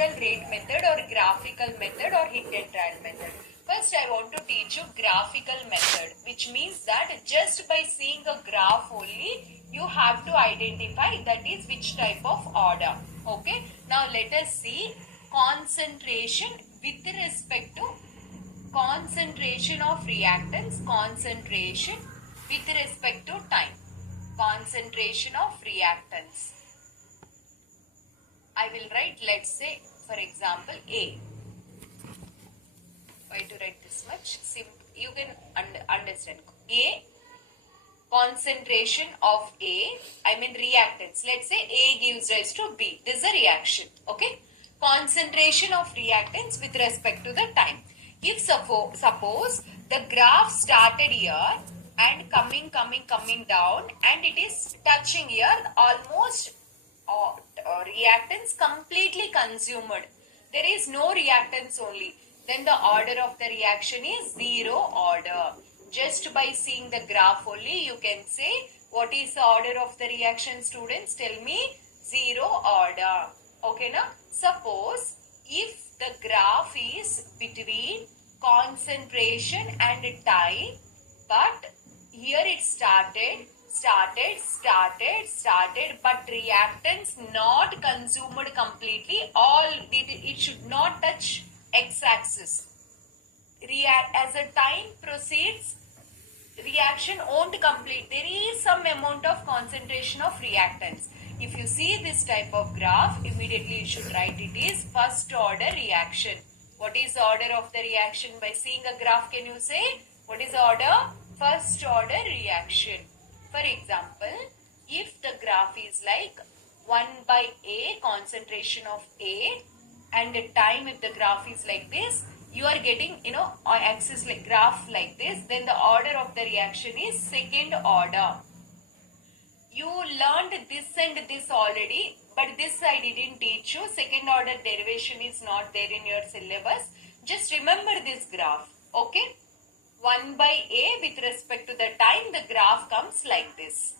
natural rate method or graphical method or hit and trial method. First, I want to teach you graphical method, which means that just by seeing a graph only, you have to identify that is which type of order. Okay. Now, let us see concentration with respect to concentration of reactants, concentration with respect to time, concentration of reactants. I will write, let's say, for example, A. Why to write this much? You can understand. A, concentration of A, I mean reactants. Let's say A gives rise to B. This is a reaction. Okay. Concentration of reactants with respect to the time. If suppose the graph started here and coming down and it is touching here, almost reactants completely consumed. There is no reactants only. Then the order of the reaction is zero order. Just by seeing the graph only, you can say what is the order of the reaction, students? Tell me. Zero order. Okay, now suppose if the graph is between concentration and time, but here it started, but reactants not consumed completely. It should not touch x-axis. As the time proceeds, reaction won't complete. There is some amount of concentration of reactants. If you see this type of graph, immediately you should write it is first order reaction. What is the order of the reaction? By seeing a graph, can you say what is the order? First order reaction. For example, if the graph is like 1 by A, concentration of A, and the time, if the graph is like this, you are getting, axis like graph like this, then the order of the reaction is second order. You learned this and this already, but this I didn't teach you. Second order derivation is not there in your syllabus. Just remember this graph. Okay. 1 by A with respect to the time, the graph comes like this.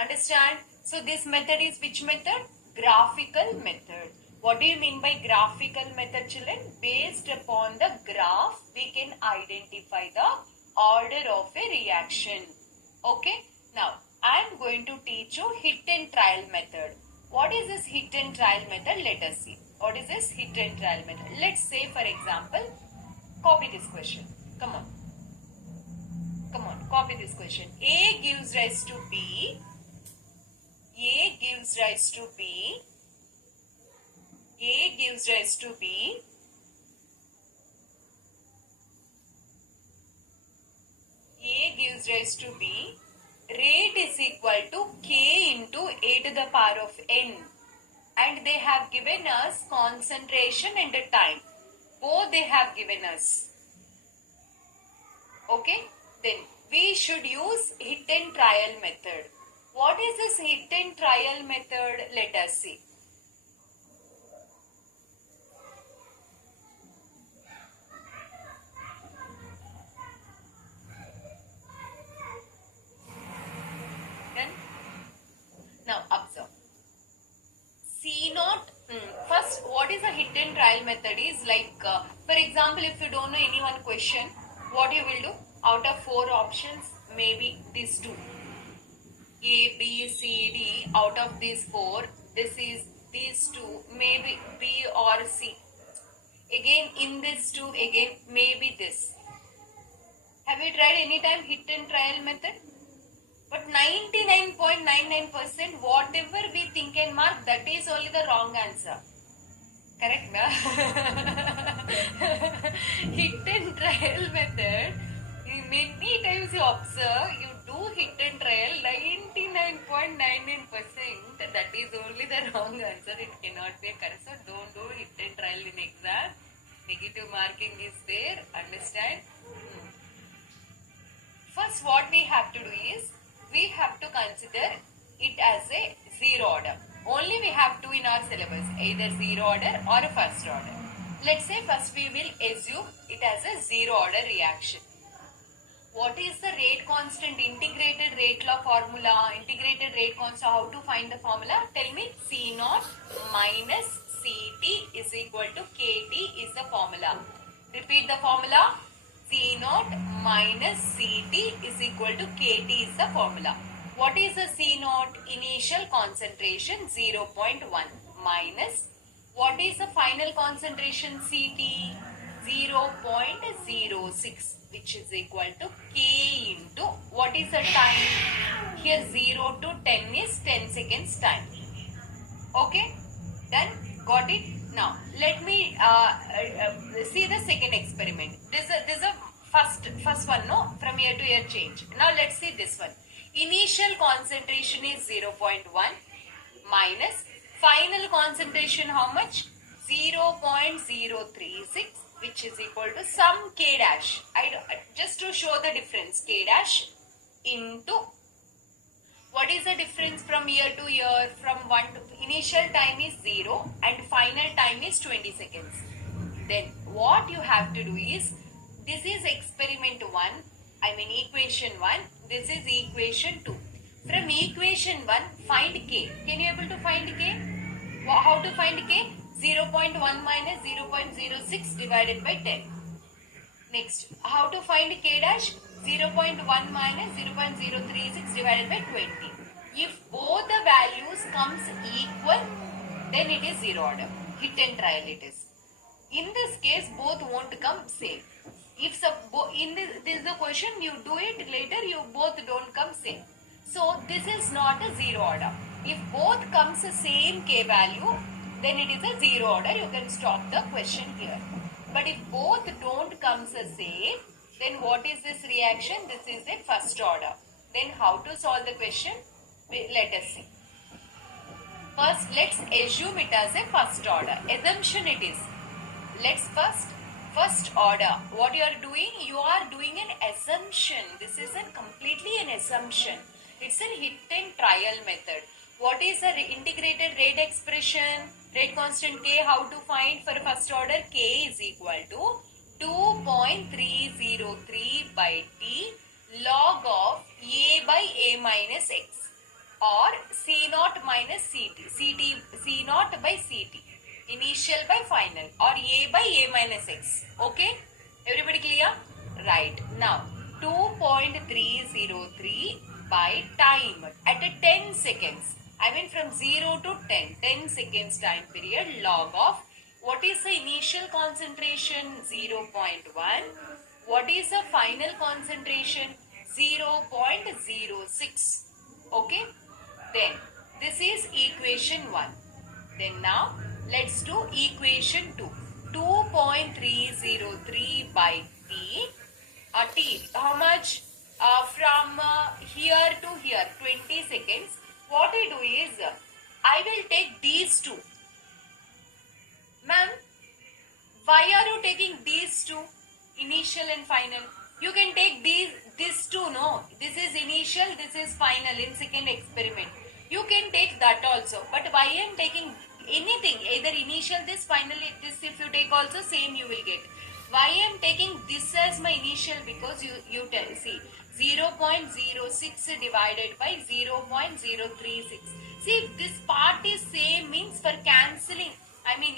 Understand? So this method is which method? Graphical method. What do you mean by graphical method, children? Based upon the graph, we can identify the order of a reaction. Okay. Now, I am going to teach you hit and trial method. What is this hit and trial method? Let us see. What is this hit and trial method? Let's say, for example, copy this question. Come on. Copy this question. A gives rise to B. A gives rise to B. A gives rise to B. A gives rise to B. Rate is equal to K into A to the power of N. And they have given us concentration and the time. Both they have given us. Okay. Then we should use hit and trial method. What is this hit and trial method? Let us see. Then, now observe. C naught. First, what is a hit and trial method is like, for example, if you don't know any one question, what you will do? Out of 4 options, maybe these 2. A, B, C, D. Out of these 4, this is these 2, maybe B or C. Again, in this 2, again, maybe this. Have you tried any time hit and trial method? But 99.99% whatever we think and mark, that is only the wrong answer. Correct, na? Hit and trial method. Many times you observe, you do hit and trial, 99.99%, that is only the wrong answer. It cannot be correct. So don't do hit and trial in exam. Negative marking is there. Understand? First, what we have to do is, we have to consider it as a zero order. Only we have two in our syllabus, either zero order or a first order. Let's say first we will assume it as a zero order reaction. What is the rate constant? Integrated rate law formula. Integrated rate constant. How to find the formula? Tell me. C naught minus Ct is equal to kt is the formula. Repeat the formula. C naught minus Ct is equal to Kt is the formula. What is the C naught? Initial concentration 0.1 minus what is the final concentration Ct? 0.06, which is equal to K into what is the time? Here 0 to 10 is 10 seconds time. Okay, done? Got it? Now let me see the second experiment. This is a first one, no, from year to year change. Now let's see this one. Initial concentration is 0.1 minus final concentration how much? 0.036, which is equal to some K dash. Just to show the difference, K dash into what is the difference from year to year? From 1 to initial time is 0 and final time is 20 seconds. Then what you have to do is, this is experiment 1, equation 1, this is equation 2. From equation 1, find K. Can you able to find K? How to find K? 0.1 minus 0.06 divided by 10. Next, how to find K dash? 0.1 minus 0.036 divided by 20. If both the values comes equal, then it is zero order. Hit and trial it is. In this case, both won't come same. If this is the question, you do it later, you both don't come same. So this is not a zero order. If both comes the same K value, then it is a zero order. You can stop the question here. But if both don't comes the same, then what is this reaction? This is a first order. Then how to solve the question? Let us see. First, let's assume it as a first order. Assumption it is. Let's first order. What you are doing? You are doing an assumption. This isn't completely an assumption. It's a hit and trial method. What is the integrated rate expression? Rate constant K, how to find for first order? K is equal to 2.303 by T log of A by A minus X, or C naught minus CT, C naught by CT, initial by final, or A by A minus X. Okay? Everybody clear? Right. Now, 2.303 by time at a 10 seconds. From 0 to 10 seconds time period, log of what is the initial concentration? 0.1. What is the final concentration? 0.06. Okay? Then, this is equation 1. Then now, let's do equation 2. 2.303 by T. T, how much? From here to here, 20 seconds. What I do is, I will take these two. Ma'am, why are you taking these two? Initial and final. You can take these two, no? This is initial, this is final in second experiment. You can take that also. But why I am taking anything, either initial, this, final, this, if you take also, same you will get. Why I am taking this as my initial? Because you see, 0.06 divided by 0.036. See, this part is same, means for cancelling,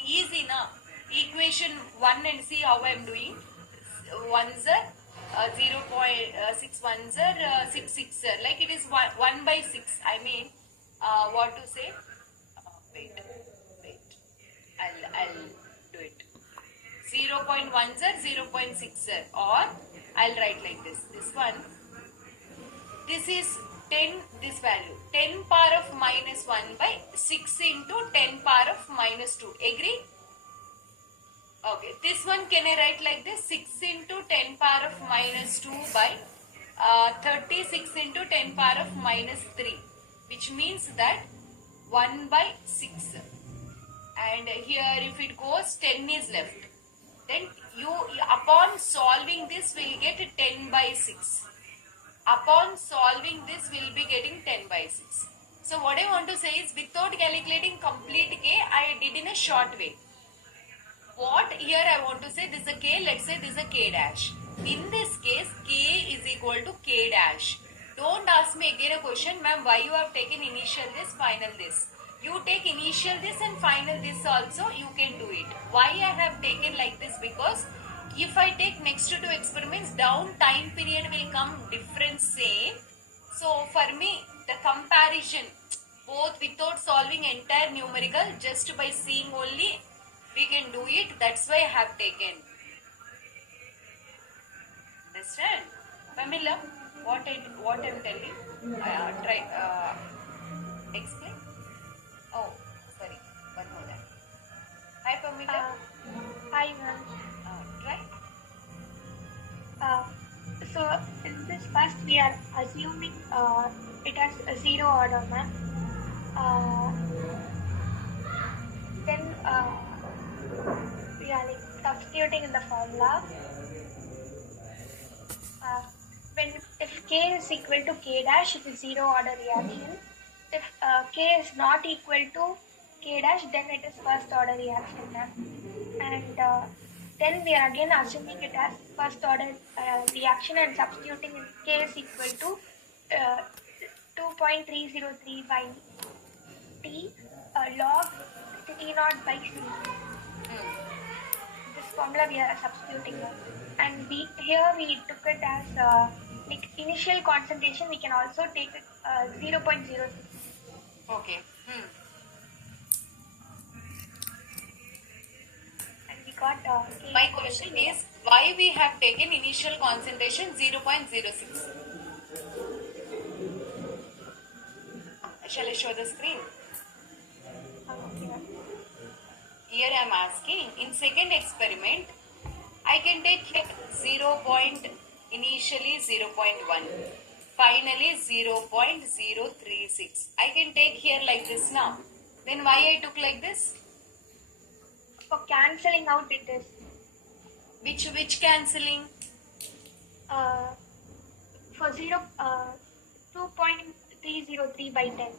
easy now. Equation 1 and see how I am doing. 1s are 0.6, 1s are 6, 6, like it is 1 by 6. What to say? Wait. I'll do it. 0.1s are 0.6, or I'll write like this. This one. This is 10, this value. 10 power of minus 1 by 6 into 10 power of minus 2. Agree? Okay. This one can I write like this? 6 into 10 power of minus 2 by 36 into 10 power of minus 3. Which means that 1 by 6. And here if it goes, 10 is left. Then you upon solving this will get 10 by 6. Upon solving this will be getting 10 by 6. So what I want to say is, without calculating complete K, I did in a short way. What here I want to say, this is a K, let's say this is a K dash. In this case, K is equal to K dash. Don't ask me again a question, ma'am, why you have taken initial this, final this. You take initial this and final this also, you can do it. Why I have taken like this? Because if I take next to two experiments, down time period will come different same. So for me, the comparison, both without solving entire numerical, just by seeing only, we can do it. That's why I have taken. Understand? Pamela, what I'm telling? Try explain. Oh, sorry. One more time. Hi, Pamela. Hi, ma'am. Try. So in this first we are assuming it has a zero order, ma'am. Then we are like substituting in the formula. When if k is equal to k dash, it is zero order reaction. If k is not equal to k dash, then it is first order reaction, ma'am. And then we are again assuming it as first order reaction and substituting in k is equal to 2.303 by t log t naught by c. This formula we are substituting, and here we took it as like initial concentration. We can also take it 0.06. Okay. And we got My question is, why we have taken initial concentration 0.06? Shall I show the screen? Here I am asking, in second experiment, I can take like 0. Initially 0.1, finally 0.036. I can take here like this now. Then why I took like this? For cancelling out it is. Which cancelling? For 2.303 by 10.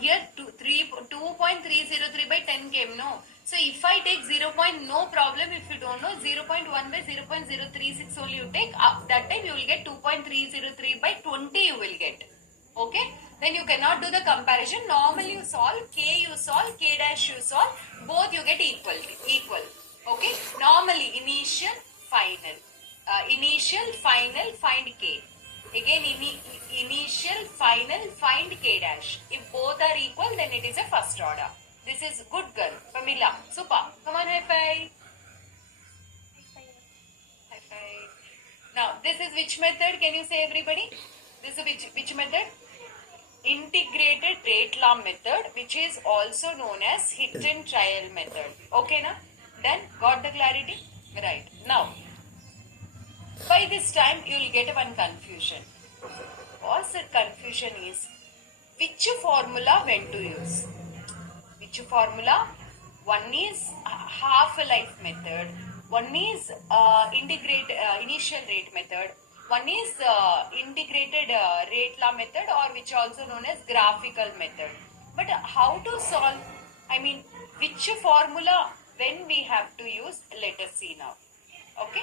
Here 2.303 by 10 came, no? So if I take 0. No problem if you don't know, 0.1 by 0.036 only you take, that time you will get 2.303 by 20 you will get. Okay? Then you cannot do the comparison. Normally you solve, k you solve, k dash you solve, both you get equal. Okay? Normally initial, final. Initial, final, find k. Again initial, final, find k dash. If both are equal, then it is a first order. This is good girl, Pamela. Super. Come on, high five. High five. Now, this is which method? Can you say, everybody? This is which method? Integrated rate law method, which is also known as hit and trial method. Okay, na? Then, got the clarity? Right. Now, by this time, you will get one confusion. What's the confusion is, which formula when to use? Which formula? One is half-life method, one is initial rate method, one is integrated rate law method, or which also known as graphical method. But how to solve? I mean, which formula when we have to use? Let us see now. Okay.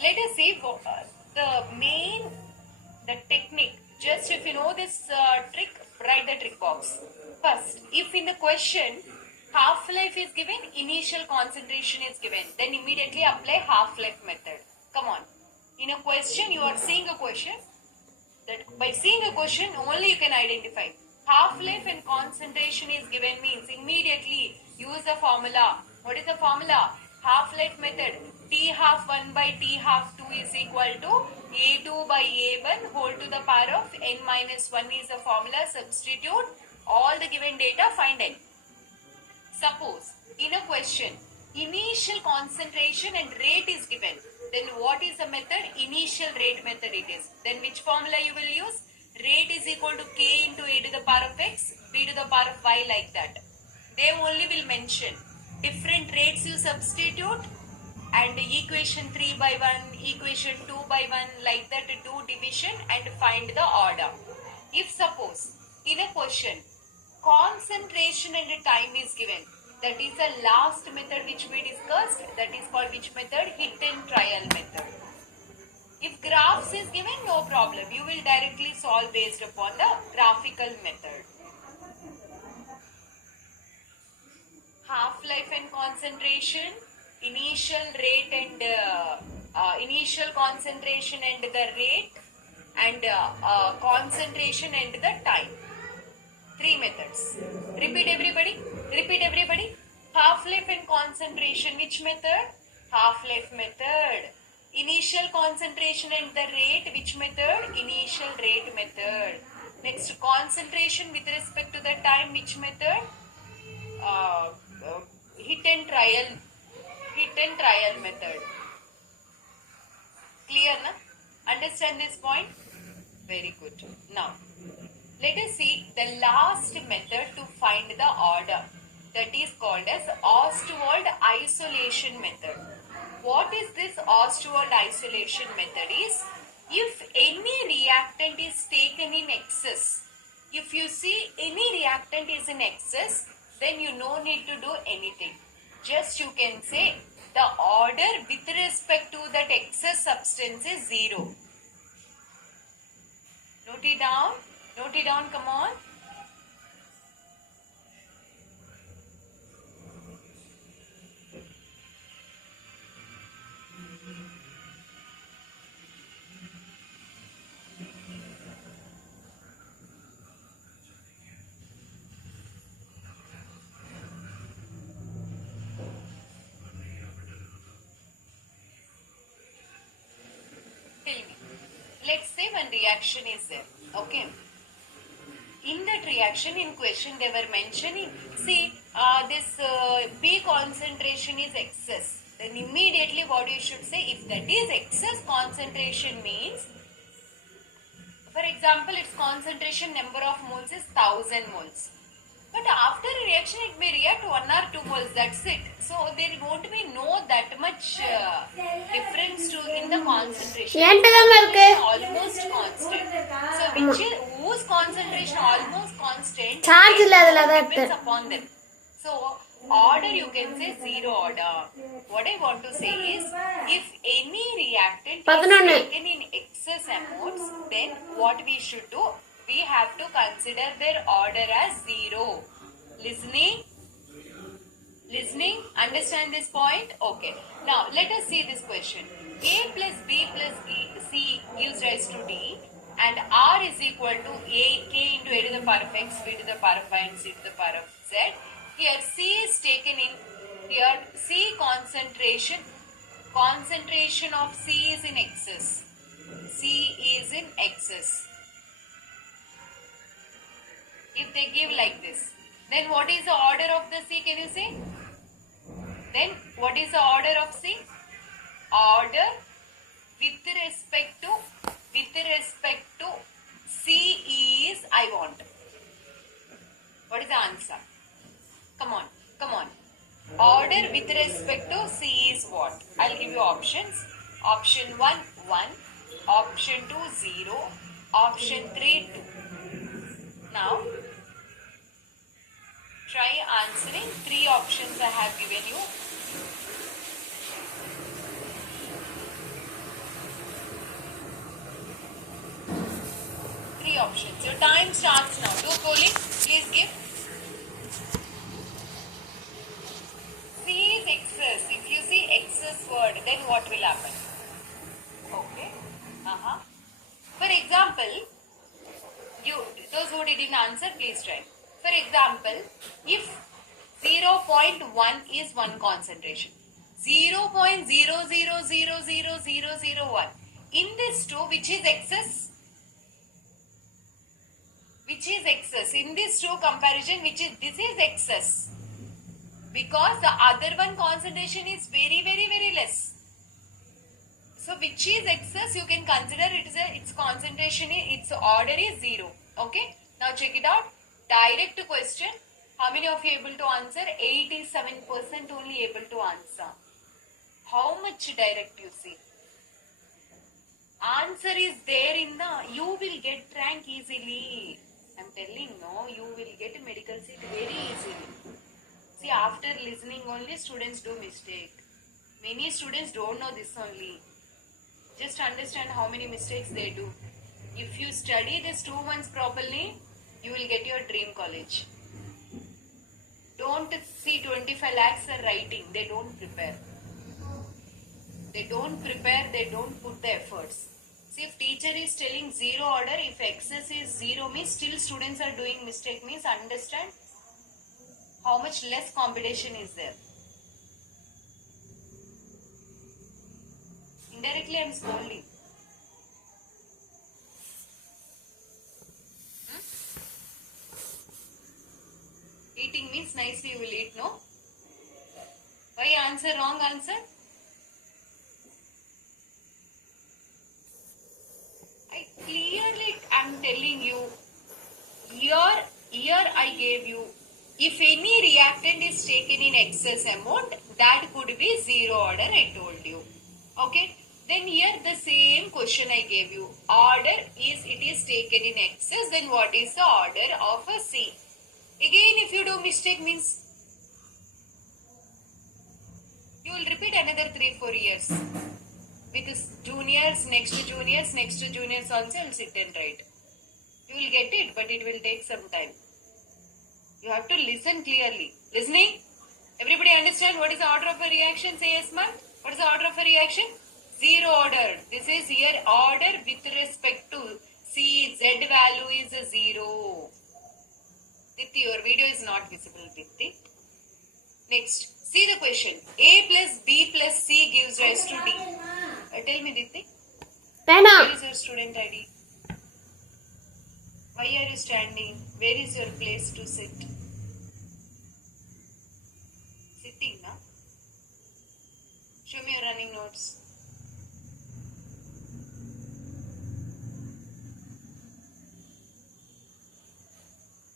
Let us see the technique. Just if you know this trick, write the trick box. First, if in the question half-life is given, initial concentration is given, then immediately apply half-life method. Come on. In a question, you are seeing a question. That by seeing a question, only you can identify. Half-life and concentration is given means immediately use the formula. What is the formula? Half-life method. T half 1 by T half 2 is equal to A2 by A1 whole to the power of n minus 1 is the formula. Substitute all the given data, find n. Suppose in a question, initial concentration and rate is given. Then what is the method? Initial rate method it is. Then which formula you will use? Rate is equal to k into a to the power of x, b to the power of y, like that. They only will mention different rates you substitute, and equation 3 by 1, equation 2 by 1, like that do division and find the order. If suppose in a question concentration and time is given. That is the last method which we discussed. That is called which method? Hit and trial method. If graphs is given, no problem. You will directly solve based upon the graphical method. Half-life and concentration, initial rate and initial concentration and the rate, and concentration and the time. 3 methods. Repeat everybody. Repeat everybody. Half-life and concentration. Which method? Half-life method. Initial concentration and the rate. Which method? Initial rate method. Next, concentration with respect to the time. Which method? Hit and trial method. Clear, na? Understand this point? Very good. Now, let us see the last method to find the order. That is called as Ostwald isolation method. What is this Ostwald isolation method? Is if any reactant is taken in excess, if you see any reactant is in excess, then you no need to do anything. Just you can say the order with respect to that excess substance is 0. Note it down. Note it down, come on. Tell me. Let's say one reaction is there. Okay. In that reaction in question they were mentioning, see this B concentration is excess. Then immediately what you should say, if that is excess concentration means, for example, its concentration number of moles is 1000 moles. But after a reaction it may react 1 or 2 moles, that's it. So there won't be no that much difference in the concentration. Concentration almost constant. So whose concentration almost constant depends upon them. So order you can say 0 order. What I want to say is, if any reactant is taken in excess amounts, then what we should do? We have to consider their order as 0. Listening? Listening? Understand this point? Okay. Now, let us see this question. A plus B plus C gives rise to D, and R is equal to K into A to the power of X, B to the power of Y, and C to the power of Z. Here C is taken in, here C concentration of C is in excess. C is in excess. If they give like this, then what is the order of the C? Can you say? Then what is the order of C? Order with respect to C is, I want. What is the answer? Come on. Order with respect to C is what? I'll give you options. Option 1, 1. Option 2, 0. Option 3, 2. Now, try answering. 3 options I have given you. Three options. Your time starts now. Do polling. Please give. C is excess. If you see excess word, then what will happen? Okay. For example, those who didn't answer, please try. For example, if 0.1 is 1 concentration, 0.00000001, in this 2, which is excess? Which is excess? In this 2 comparison, this is excess. Because the other one concentration is very, very, very less. So which is excess, you can consider its concentration, its order is 0. Okay. Now check it out. Direct question. How many of you able to answer? 87% only able to answer. How much direct you see? Answer is there in the, you will get rank easily. I'm telling, no, you will get a medical seat very easily. See, after listening only, students do mistake. Many students don't know this only. Just understand how many mistakes they do. If you study this 2 months properly, you will get your dream college. Don't see 25 lakhs for writing. They don't prepare. They don't prepare, they don't put the efforts. See, if teacher is telling zero order, if excess is zero means still students are doing mistake means understand how much less competition is there. Indirectly I am scolding. Eating means nicely you will eat, no? Why answer wrong answer? I clearly am telling you, here I gave you, if any reactant is taken in excess amount, that could be zero order, I told you. Okay, then here the same question I gave you. Order is, it is taken in excess, then what is the order of a C? Again, if you do mistake means, you will repeat another 3-4 years. With juniors, next to juniors, next to juniors also, you will sit and write. You will get it, but it will take some time. You have to listen clearly. Listening? Everybody understand what is the order of a reaction? Say yes, ma'am. What is the order of a reaction? Zero order. This is here order with respect to C. Z value is a 0. Dipti, your video is not visible, Dipti. Next, see the question. A plus B plus C gives rise to D. Tell me, Dipti. Where is your student ID? Why are you standing? Where is your place to sit? Sitting, na? Show me your running notes.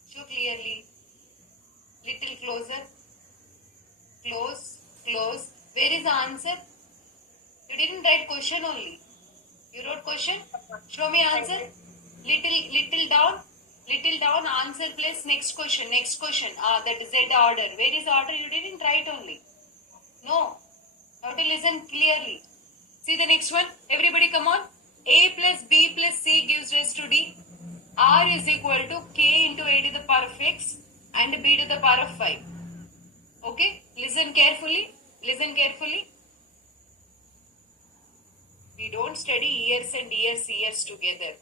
Show clearly. Little closer. Close. Close. Where is the answer? You didn't write question only. You wrote question? Show me answer. Little down. Little down. Answer place. Next question. Next question. That is Z order. Where is order? You didn't write only. No. You have to listen clearly. See the next one. Everybody come on. A plus B plus C gives rise to D. R is equal to K into A to the power of X and B to the power of 5. Okay. Listen carefully. Listen carefully. We don't study years and years together.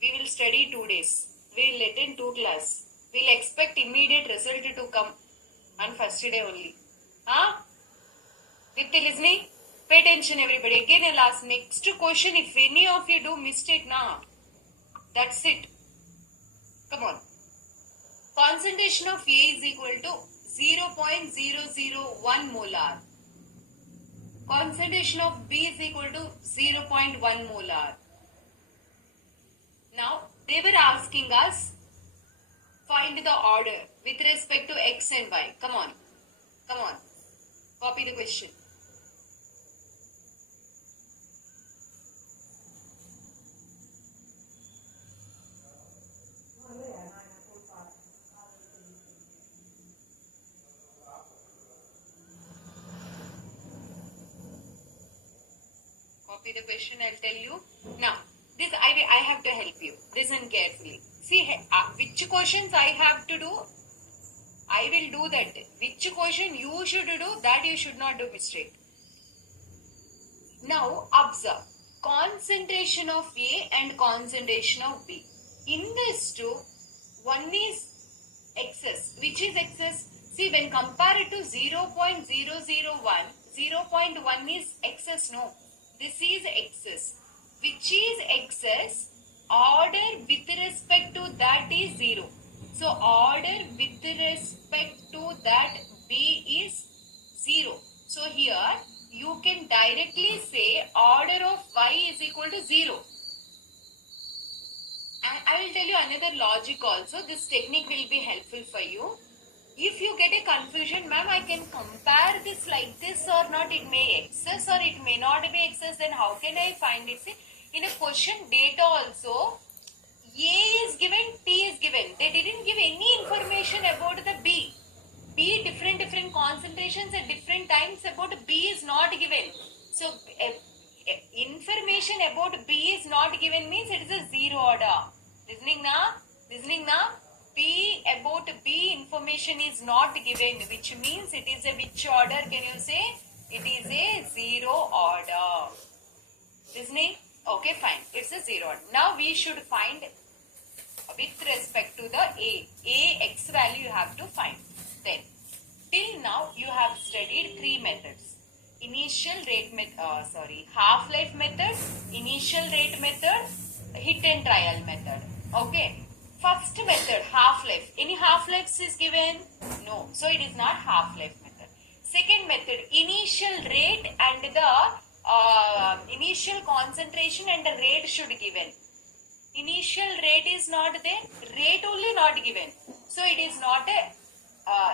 We will study 2 days. We will attend 2 classes. We will expect immediate result to come on first day only. With the listening, pay attention everybody. Again I'll ask next question. If any of you do mistake now, that's it. Come on. Concentration of A is equal to 0.001 molar. Concentration of B is equal to 0.1 molar. Now, they were asking us, find the order with respect to X and Y. Come on. Come on. Copy the question. Copy the question, I'll tell you. Now, this I have to help you. Listen carefully. See, which questions I have to do, I will do that. Which question you should do, that you should not do mistake. Now, observe. Concentration of A and concentration of B. In this two, one is excess. Which is excess? See, when compared to 0.001, 0.1 is excess, no. This is excess. Which is excess? Order with respect to that is 0. So, order with respect to that B is 0. So, here you can directly say order of Y is equal to 0. And I will tell you another logic also. This technique will be helpful for you. If you get a confusion, ma'am, I can compare this like this or not. It may excess or it may not be excess. Then how can I find it? See, in a question data also, A is given, T is given. They didn't give any information about the B. B, different concentrations at different times about B is not given. So, information about B is not given means it is a zero order. Listening now? Listening now? B about B information is not given, which means it is a which order? Can you say? It is a zero order. Listening? Okay, fine. It's a zero order. Now we should find with respect to the A X value you have to find. Then, till now you have studied three methods. Initial rate method, half-life method, initial rate method, hit and trial method. Okay. First method, half-life. Any half-lives is given? No. So it is not half-life method. Second method, initial rate and the initial concentration and the rate should given. Initial rate is not there, rate only not given. So it is not a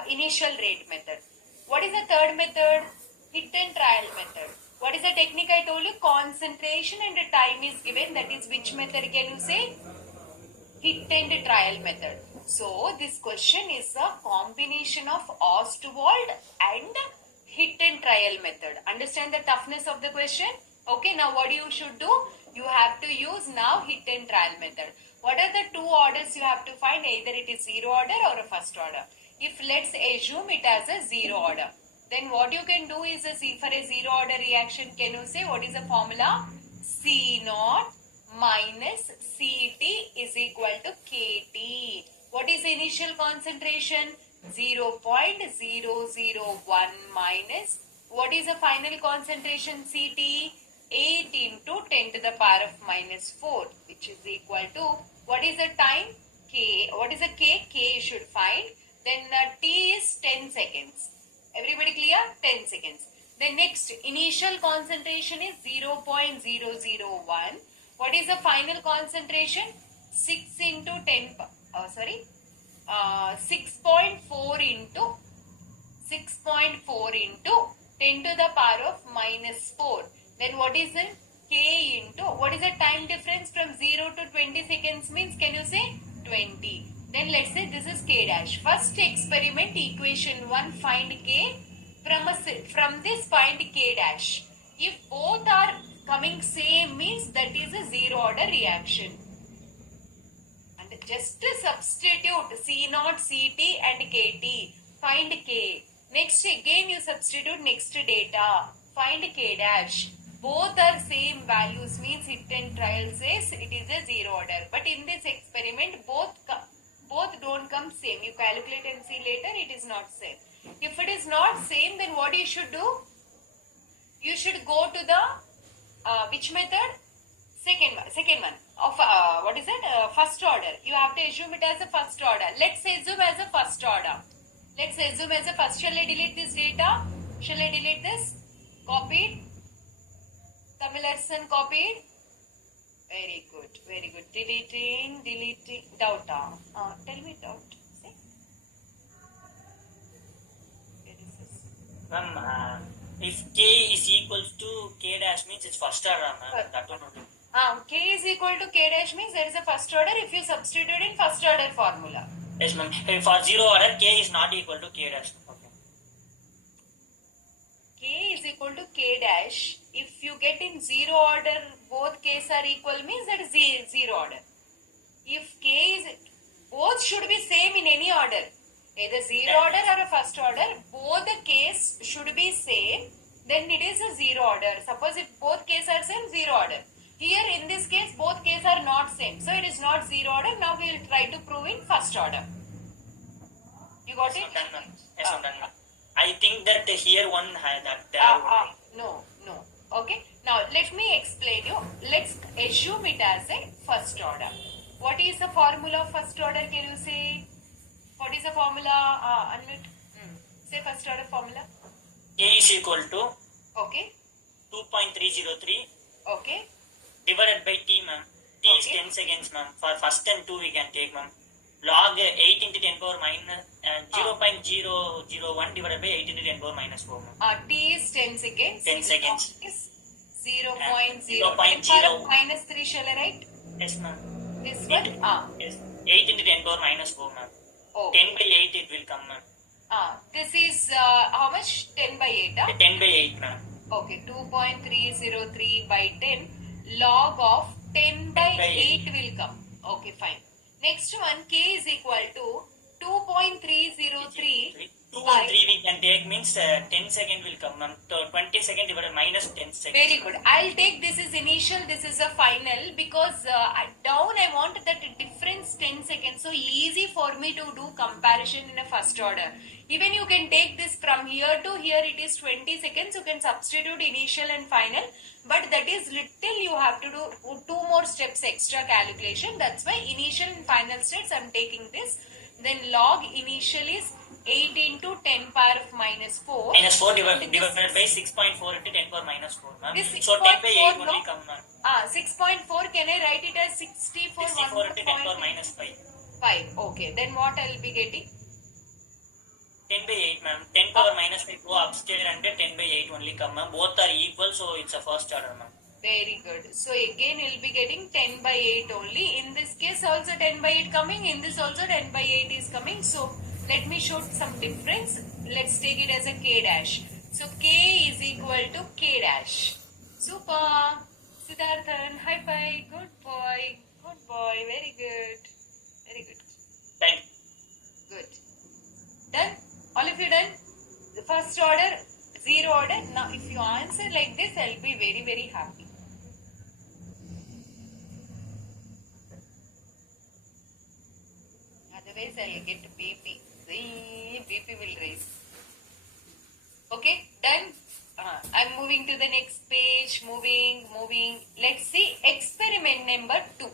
initial rate method. What is the third method? Hit and trial method. What is the technique I told you? Concentration and the time is given. That is which method can you say? Hit and trial method. So this question is a combination of Ostwald and hit and trial method. Understand the toughness of the question? Okay, now what you should do? You have to use now hit and trial method. What are the two orders you have to find? Either it is zero order or a first order. If let's assume it as a zero order, then what you can do is for a zero order reaction, can you say what is the formula? C naught minus Ct is equal to Kt. What is the initial concentration? 0.001 minus, what is the final concentration Ct? 8 into 10 to the power of minus 4, which is equal to, what is the time? K. What is the K? K you should find. Then T is 10 seconds. Everybody clear? 10 seconds. The next initial concentration is 0.001. What is the final concentration? 6 into 10, 6.4 into 10 to the power of minus 4. Then what is it? K into, what is the time difference from 0 to 20 seconds means? Can you say? 20. Then let's say this is K dash. First experiment, equation 1, find K from this point K dash. If both are coming same means that is a zero order reaction. And just substitute C naught, Ct and Kt. Find K. Next again you substitute next data. Find K dash. Both are same values means hit and trial says it is a zero order. But in this experiment both don't come same. You calculate and see later it is not same. If it is not same, then what you should do? You should go to the which method? Second one of what is it? First order. You have to assume it as a first order. Let's assume as a first order. Let's assume as a first. Shall I delete this data? Shall I delete this? Copied. Tamilarson copied. Very good. Very good. Deleting. Doubt. Tell me doubt. See? Where is this? Ma'am, if K is equal to K dash means it's first order, ma'am. That one only. K is equal to K dash means there is a first order if you substitute in first order formula. Yes, ma'am. For zero order, K is not equal to K dash. Okay. K is equal to K dash. If you get in zero order, both K's are equal means that is zero order. If K is, both should be same in any order. Either zero order or a first order, both the K's should be same, then it is a zero order. Suppose if both K's are same, zero order. Here in this case, both K's are not same. So it is not zero order. Now we will try to prove in first order. You got Yes, it? ma'am. Done, ma'am. Yes, ma'am. Done, ma'am. I think that here one had that. No. Okay. Now let me explain you. Let's assume it as a first order. What is the formula of first order? Can you say? What is the formula? Unmute. Say first order formula. K is equal to Okay. 2.303 Okay. divided by T, ma'am. T is Okay. 10 seconds, ma'am. For first and 2 we can take, ma'am. Log 8 into 10 power minus 0.001 divided by 8 into 10 power minus 4, ma'am. T is 10 seconds. 10 seconds. Is 0.0. 0.0. Minus 3 shall I write? Yes, ma'am. This Into, one? yes, 8 into 10 power minus 4, ma'am. Okay. 10 by 8 it will come, ma'am. This is how much? 10 by 8? 10 by 8, ma'am. Okay, 2.303 by 10. Log of 10 by 8 will come. Okay, fine. Next one, k is equal to 2.303 2 by... and 3 we can take means 10 second will come, ma'am. So 20 second divided minus 10 seconds. Very good. I'll take this is initial, this is a final, because down I want that difference 10 seconds. So easy for me to do comparison in a first order. Even you can take this from here to here, it is 20 seconds. You can substitute initial and final. But that is little, you have to do 2 more steps extra calculation. That's why initial and final steps I'm taking this. Then log initial is 8 into 10 power of minus 4. Minus 4 divided by 6.4 into 10 power minus 4, ma'am. So 10 by 8 only come, ma'am. 6.4, can I write it as 64? 64 into 10 power minus 5. 5, okay. Then what I'll be getting? 10 by 8, ma'am. 10 power minus 5 go upstairs and 10 by 8 only come, ma'am. Both are equal, so it's a first order, ma'am. Very good. So again you'll be getting 10 by 8 only. In this case also 10 by 8 coming. In this also 10 by 8 is coming. So let me show some difference. Let's take it as a k dash. So k is equal to k dash. Super. Siddharthan, high five. Good boy. Good boy. Very good. Very good. Thank you. Good. Done? All of you done? The first order, 0 order. Now if you answer like this, I'll be very, very happy. Otherwise, I'll get BP. BP will raise. Okay, done. I'm moving to the next page. Moving. Let's see experiment number 2.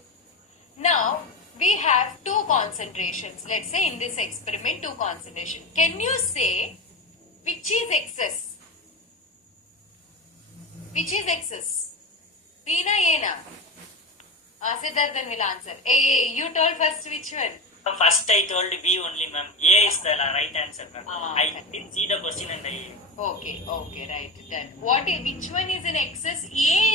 Now, we have 2 concentrations. Let's say in this experiment, 2 concentration. Can you say which is excess? Which is excess? B na A na? Siddharthan will answer. A. You told first which one? First I told B only, ma'am. A is the right answer, ma'am. I didn't see the question and I... Okay, right. Done. Which one is in excess? A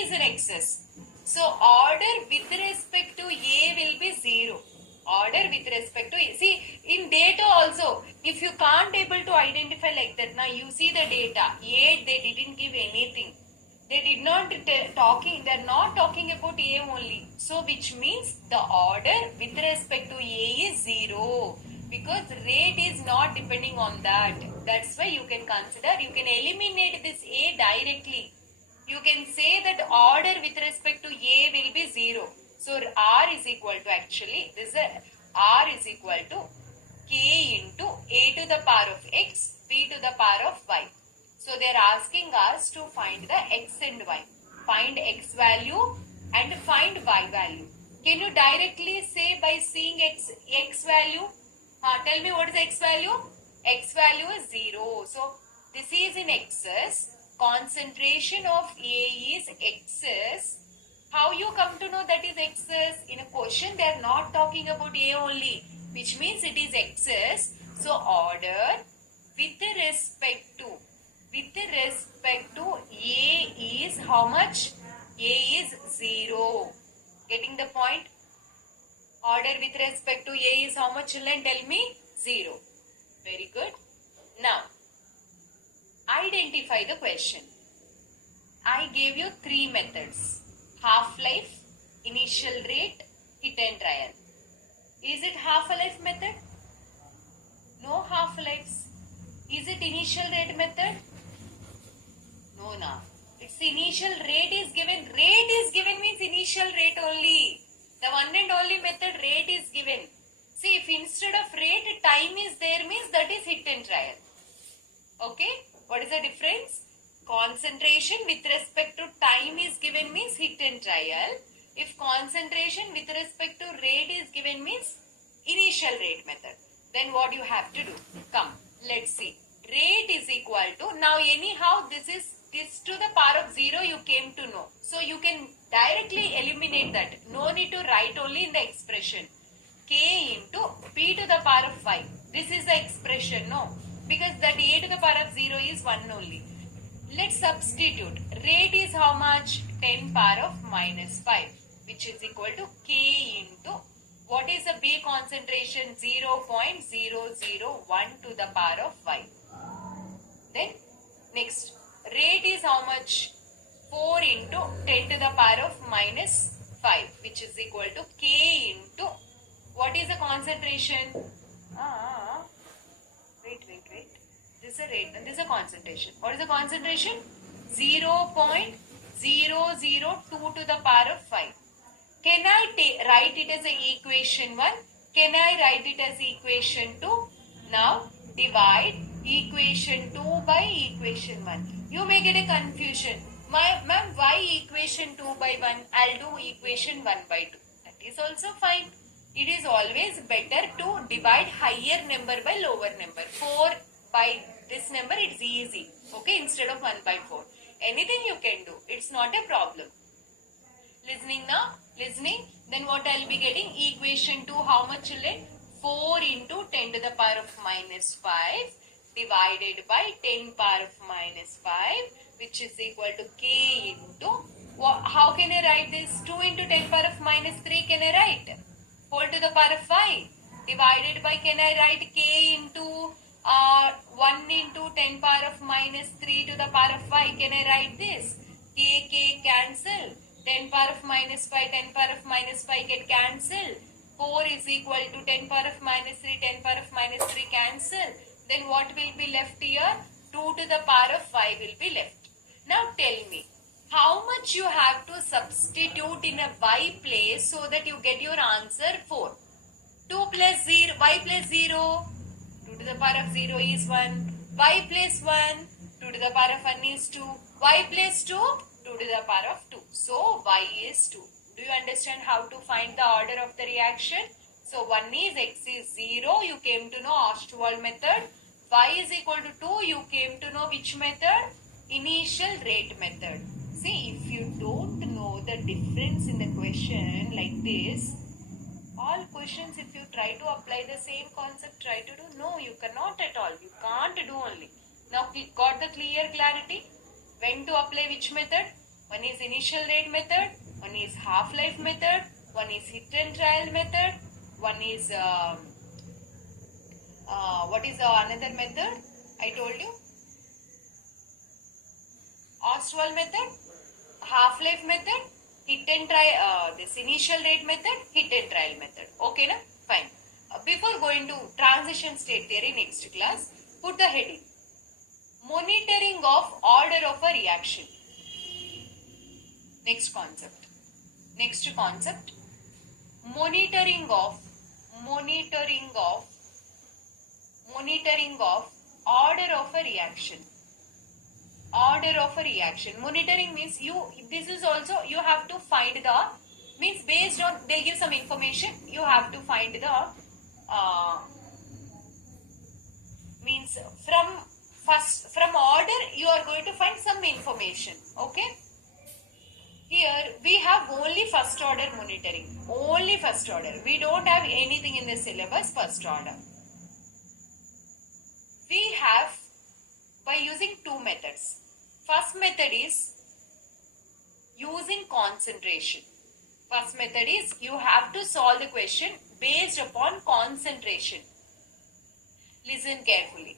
is in excess. So order with respect to A will be 0. Order with respect to A. See, in data also, if you can't able to identify like that, now you see the data. A, they didn't give anything. They did not they're not talking about A only. So which means the order with respect to A is 0. Because rate is not depending on that. That's why you can consider, you can eliminate this A directly. You can say that order with respect to A will be 0. So R is equal to actually, R is equal to K into A to the power of X, B to the power of Y. So they are asking us to find the X and Y. Find X value and find Y value. Can you directly say by seeing X value? Tell me what is X value? X value is 0. So this is in excess. Concentration of A is excess. How you come to know that is excess? In a question they are not talking about A only, which means it is excess. So order with respect to A is how much? A is 0. Getting the point? Order with respect to A is how much, children? Tell me. 0. Very good. Now, identify the question. I gave you 3 methods. Half-life, initial rate, hit and trial. Is it half-life method? No half-lives. Is it initial rate method? No, no. It's initial rate is given. Rate is given means initial rate only. The one and only method rate is given. See, if instead of rate time is there means that is hit and trial. Okay? What is the difference? Concentration with respect to time is given means hit and trial. If concentration with respect to rate is given means initial rate method. Then what you have to do? Come, let's see. Rate is equal to, now anyhow this to the power of 0 you came to know. So you can directly eliminate that. No need to write only in the expression. K into P to the power of 5. This is the expression, no? Because that A to the power of 0 is 1 only. Let's substitute. Rate is how much? 10 power of minus 5. which is equal to K into, what is the B concentration? 0.001 to the power of Y. Then next, rate is how much? 4 into 10 to the power of minus 5, which is equal to K into, what is the concentration? Wait. This is a rate and this is a concentration. What is the concentration? 0.002 to the power of 5. Can I write it as a equation 1? Can I write it as equation 2? Now divide equation 2 by equation 1. You may get a confusion. Ma'am, why equation 2 by 1? I'll do equation 1 by 2. That is also fine. It is always better to divide higher number by lower number. 4 by this number, it's easy. Okay, instead of 1 by 4. Anything you can do. It's not a problem. Listening now? Listening? Then what I'll be getting? Equation 2, how much children? 4 into 10 to the power of minus 5 divided by 10 power of minus 5, which is equal to K into, how can I write this? 2 into 10 power of minus 3 can I write? Whole to the power of 5 divided by, can I write K into 1 into 10 power of minus 3 to the power of 5? Can I write this? K cancel. 10 power of minus 5, 10 power of minus 5 get cancelled. 4 is equal to 10 power of minus 3, 10 power of minus 3 cancel. Then what will be left here? 2 to the power of 5 will be left. Now tell me, how much you have to substitute in a y place so that you get your answer 4? 2 plus 0, y plus 0, 2 to the power of 0 is 1. Y plus 1, 2 to the power of 1 is 2. Y plus 2, 2 to the power of 2. So y is 2. Do you understand how to find the order of the reaction? So 1 is x is 0. You came to know Ostwald method. Y is equal to 2. You came to know which method? Initial rate method. See, if you don't know the difference in the question like this, all questions, if you try to apply the same concept, try to do, no, you cannot at all. You can't do only. Now, got the clear clarity? When to apply which method? One is initial rate method, one is half-life method, one is hit and trial method, one is, what is the another method? I told you. Ostwald method, half-life method, hit and try, this initial rate method, hit and trial method. Okay, na? Fine. Before going to transition state theory next class, put the heading. Monitoring of order of a reaction. Next concept. Monitoring of order of a reaction. Order of a reaction. Monitoring means this is also, you have to find the, means based on, they give some information, you have to find the, means from order, you are going to find some information. Okay. Here we have only first order monitoring. Only first order. We don't have anything in the syllabus first order. We have by using two methods. First method is using concentration. First method is you have to solve the question based upon concentration. Listen carefully.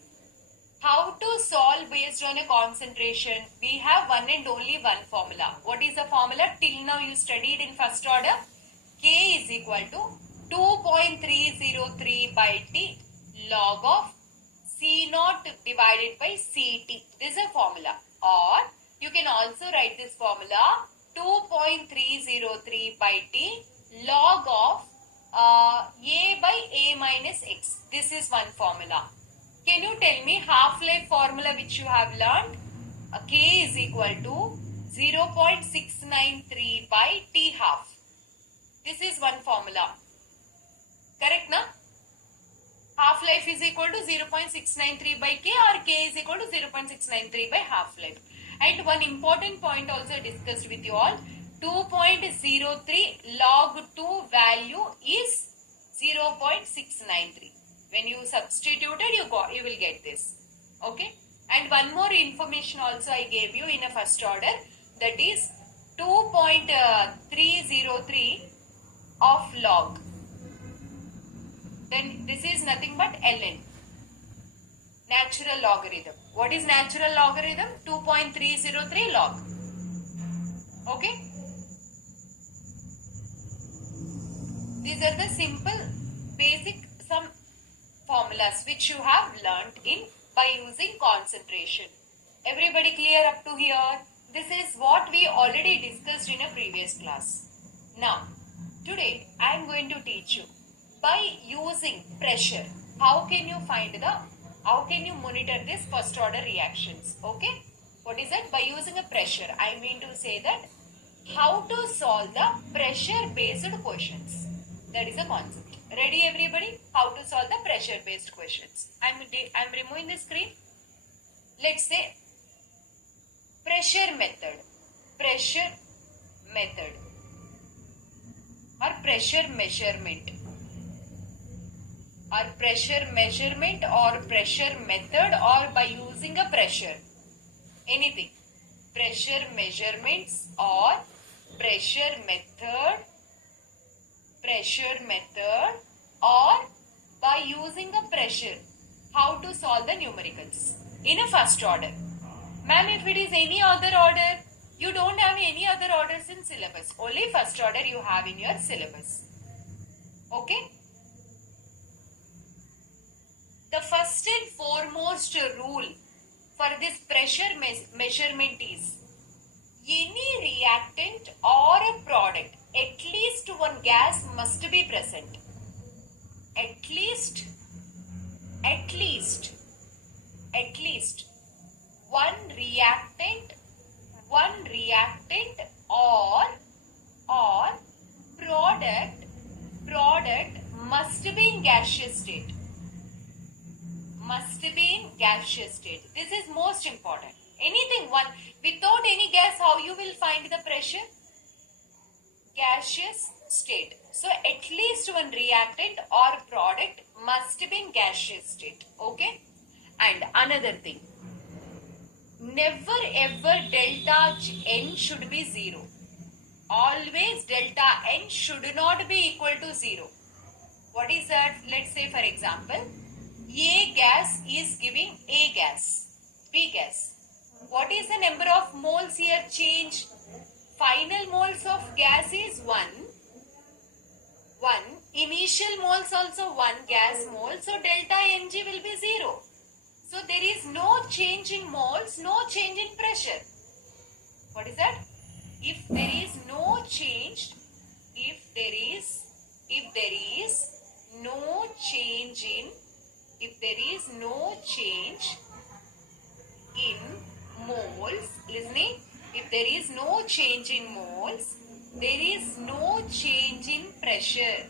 How to solve based on a concentration? We have one and only one formula. What is the formula? Till now you studied in first order. K is equal to 2.303 by T log of C0 divided by Ct. This is a formula. Or you can also write this formula 2.303 by T log of A by A minus X. This is one formula. Can you tell me half-life formula which you have learned? K is equal to 0.693 by T half. This is one formula. Correct, na? Half-life is equal to 0.693 by K, or K is equal to 0.693 by half-life. And one important point also discussed with you all. 2.03 log 2 value is 0.693. When you substituted, you will get this. Okay. And one more information also I gave you in a first order. That is 2.303 of log. Then this is nothing but ln. Natural logarithm. What is natural logarithm? 2.303 log. Okay. These are the simple basic some formulas which you have learnt in by using concentration. Everybody clear up to here? This is what we already discussed in a previous class. Now, today I am going to teach you by using pressure. How can you monitor this first order reactions? Okay. What is that? By using a pressure. I mean to say that how to solve the pressure based questions. That is a concept. Ready everybody? How to solve the pressure based questions. I'm removing the screen. Let's say pressure method or pressure measurement or pressure method or by using a pressure. Anything. Pressure measurements or pressure method or by using a pressure. How to solve the numericals in a first order. Ma'am, if it is any other order, you don't have any other orders in syllabus. Only first order you have in your syllabus. Okay? The first and foremost rule for this pressure measurement is any reactant or a product, at least one gas must be present. At least one reactant or product must be in gaseous state. This is most important. Anything one without any gas, how you will find the pressure? Gaseous state. So at least one reactant or product must be in gaseous state. Okay. And another thing, never ever delta N should be 0. Always delta N should not be equal to 0. What is that? Let's say for example, A gas is giving A gas, B gas. What is the number of moles here change? Final moles of gas is 1. Initial moles also 1 gas mole. So delta Ng will be 0. So there is no change in moles, no change in pressure. What is that? If there is no change in moles, listening, if there is no change in moles, there is no change in pressure.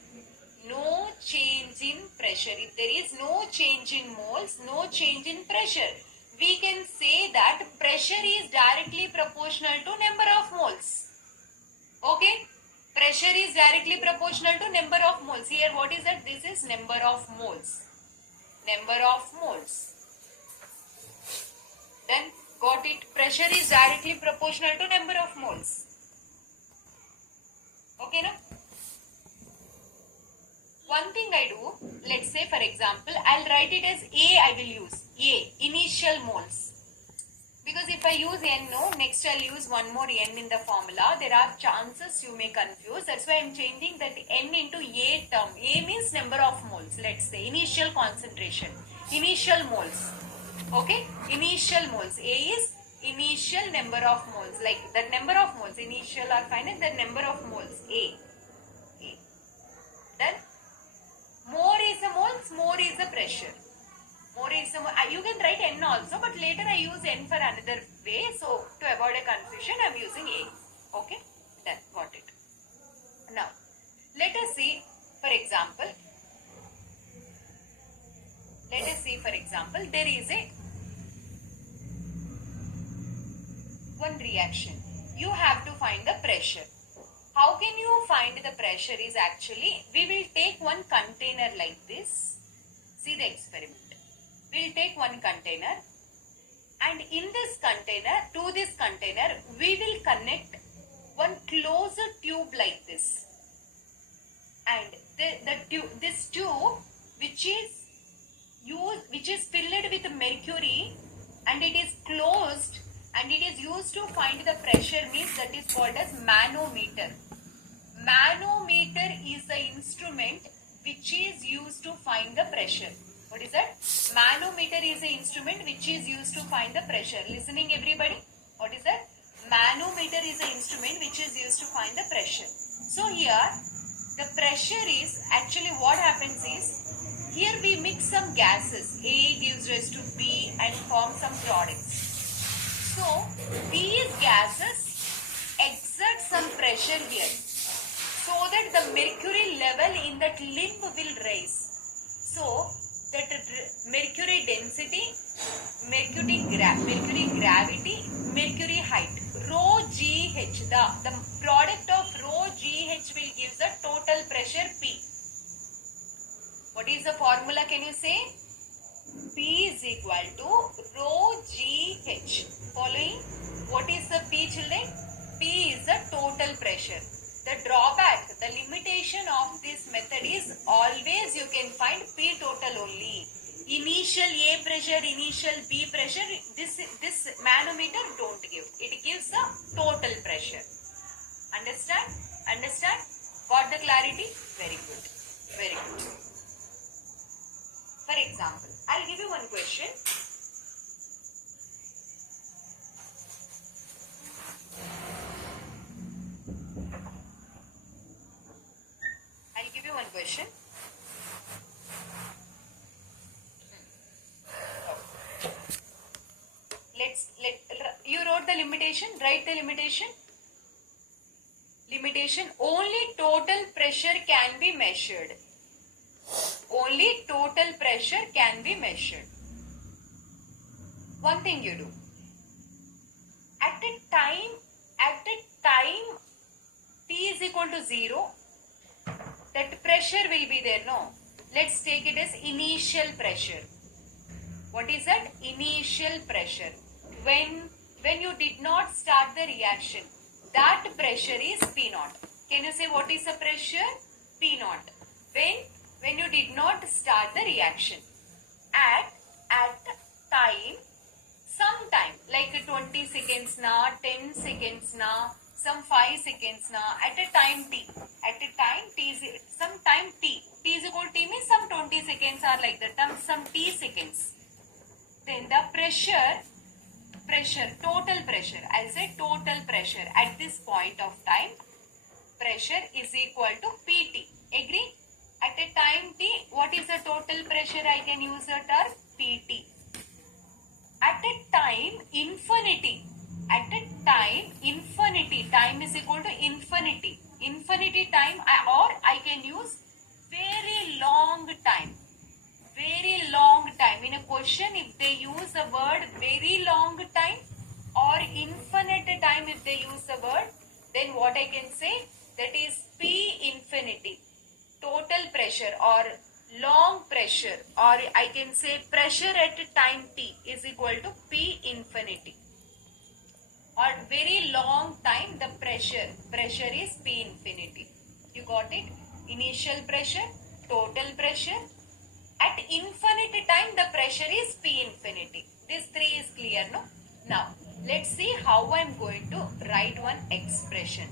No change in pressure. If there is no change in moles, no change in pressure, we can say that pressure is directly proportional to number of moles. Okay? Pressure is directly proportional to number of moles. Here what is that? This is number of moles. Then got it? Pressure is directly proportional to number of moles. Okay, no? One thing I do, let's say for example, I'll write it as A, I will use A, initial moles. Because if I use N, no, next I'll use one more N in the formula. There are chances you may confuse. That's why I'm changing that N into A term. A means number of moles, let's say, initial concentration, initial moles. Okay, initial moles. A is initial number of moles, like that number of moles, initial or final, that number of moles, A. Then more is the moles, more is the pressure. You can write N also, but later I use N for another way. So to avoid a confusion, I am using A. Okay, done, got it. Now, let us see, for example, there is one reaction. You have to find the pressure. How can you find the pressure is actually, we will take one container like this. See the experiment. We will take one container, and in this container, to this container, we will connect one close a tube like this, and this tube which is filled with mercury and it is closed and it is used to find the pressure, means that is called as manometer. Manometer is the instrument which is used to find the pressure. What is that? Manometer is the instrument which is used to find the pressure. Listening everybody? What is that? Manometer is the instrument which is used to find the pressure. So here the pressure is actually what happens is, here we mix some gases. A gives rise to B and form some products. So these gases exert some pressure here, so that the mercury level in that limb will rise. So that mercury density, mercury gravity, mercury height, rho GH, the product of rho GH will give the total pressure P. What is the formula, can you say? P is equal to rho GH. Following? What is the P, children? P is the total pressure. The drawback, the limitation of this method is always you can find P total only. Initial A pressure, initial B pressure, this manometer don't give. It gives the total pressure. Understand? Understand? Got the clarity? Very good. Very good. For example, I'll give you one question. I'll give you one question. You wrote the limitation, write the limitation. Limitation, only total pressure can be measured. Only total pressure can be measured. One thing you do. At a time T is equal to 0, that pressure will be there, no? Let's take it as initial pressure. What is that? Initial pressure. When you did not start the reaction, that pressure is P naught. Can you say what is the pressure? P naught. When you did not start the reaction. At time, sometime, like 20 seconds na, 10 seconds na, some 5 seconds na, at a time T. At a time T is some time T. T is equal to T means some 20 seconds are like that, some T seconds. Then the pressure, total pressure, I'll say total pressure at this point of time, pressure is equal to PT. Agree? At a time T, what is the total pressure? I can use the term PT. At a time infinity, time is equal to infinity. Infinity time, or I can use very long time. Very long time. In a question, if they use the word very long time or infinite time, if they use the word, then what I can say, that is P infinity. Total pressure or long pressure, or I can say pressure at time T is equal to P infinity. Or very long time, the pressure is P infinity. You got it? Initial pressure, total pressure. At infinite time, the pressure is P infinity. This three is clear, no? Now, let's see how I am going to write one expression.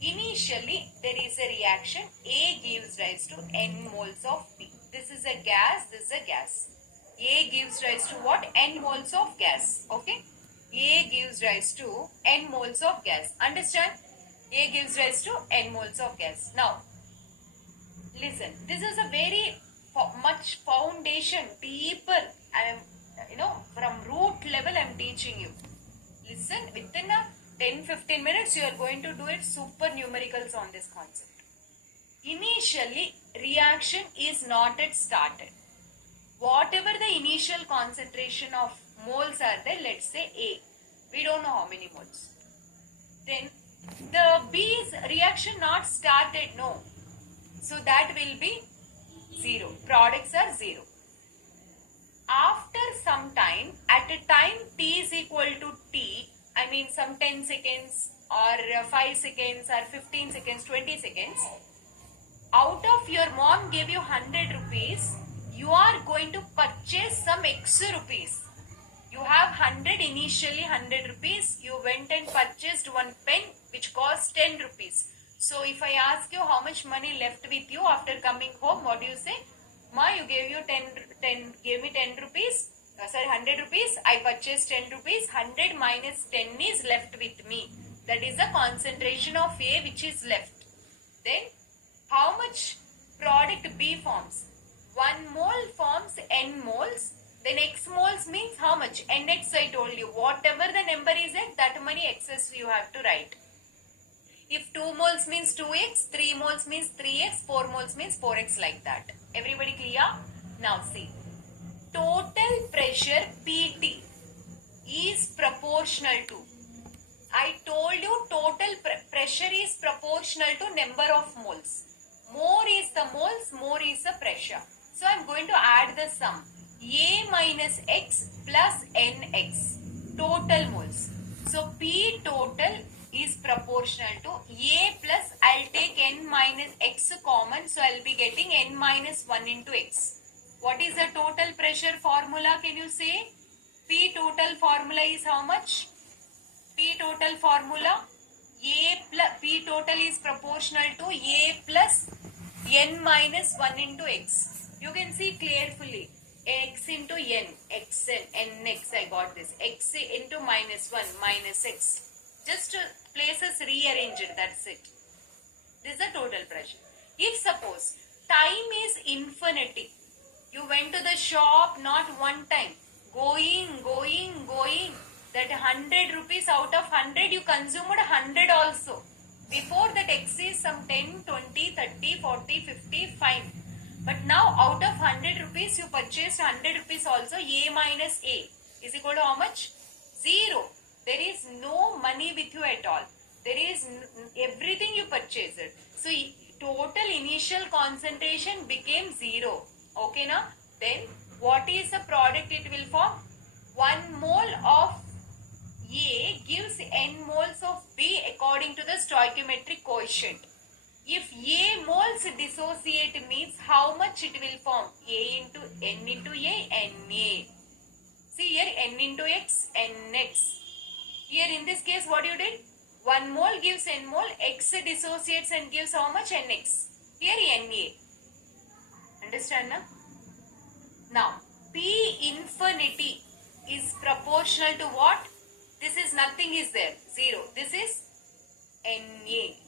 Initially, there is a reaction. A gives rise to N moles of P. This is a gas, this is a gas. A gives rise to what? N moles of gas. Okay? A gives rise to N moles of gas. Understand? A gives rise to N moles of gas. Now, listen. This is a very much foundation, deeper. I am, from root level I am teaching you. Listen, within a 10-15 minutes you are going to do it super numericals on this concept. Initially, reaction is not yet started. Whatever the initial concentration of moles are there, let's say A. We don't know how many moles. Then the B's reaction not started, no. So that will be 0. Products are 0. After some time, at a time T is equal to T, I mean some 10 seconds, or 5 seconds or 15 seconds, 20 seconds, out of your mom gave you 100 rupees, you are going to purchase some extra rupees. You have 100 initially, 100 rupees. You went and purchased one pen which cost 10 rupees. So if I ask you how much money left with you after coming home, what do you say? Ma, you gave you 10 gave me 10 rupees. Sorry, 100 rupees. I purchased 10 rupees. 100 minus 10 is left with me. That is the concentration of A which is left. Then how much product B forms? 1 mole forms N moles. Then X moles means how much? NX I told you. Whatever the number is at, that many X's you have to write. If 2 moles means 2X, 3 moles means 3X, 4 moles means 4X, like that. Everybody clear? Now see. Total pressure PT is proportional to. I told you total pressure is proportional to number of moles. More is the moles, more is the pressure. So I am going to add the sum. A minus X plus NX. Total moles. So P total is proportional to A plus, I'll take N minus X common. So I'll be getting N minus 1 into X. What is the total pressure formula? Can you say? P total formula is how much? P total formula, A plus P total is proportional to A plus N minus 1 into X. You can see clearly. X into N, X and NX, I got this. X into minus 1, minus X. Just places rearranged, that's it. This is the total pressure. If suppose time is infinity, you went to the shop not one time, going, that 100 rupees out of 100 you consumed 100 also. Before that X is some 10, 20, 30, 40, 50, fine. But now out of 100 rupees you purchased 100 rupees also. A minus A is equal to how much? 0. There is no money with you at all. There is everything you purchased. So total initial concentration became 0. Okay now? Then what is the product it will form? 1 mole of A gives N moles of B according to the stoichiometric quotient. If A moles dissociate means how much it will form? A into N into A, Na. See here, N into X, Nx. Here in this case what you did? 1 mole gives N mole, X dissociates and gives how much? Nx. Here Na. Understand now? Now, P infinity is proportional to what? This is nothing is there, 0. This is Na.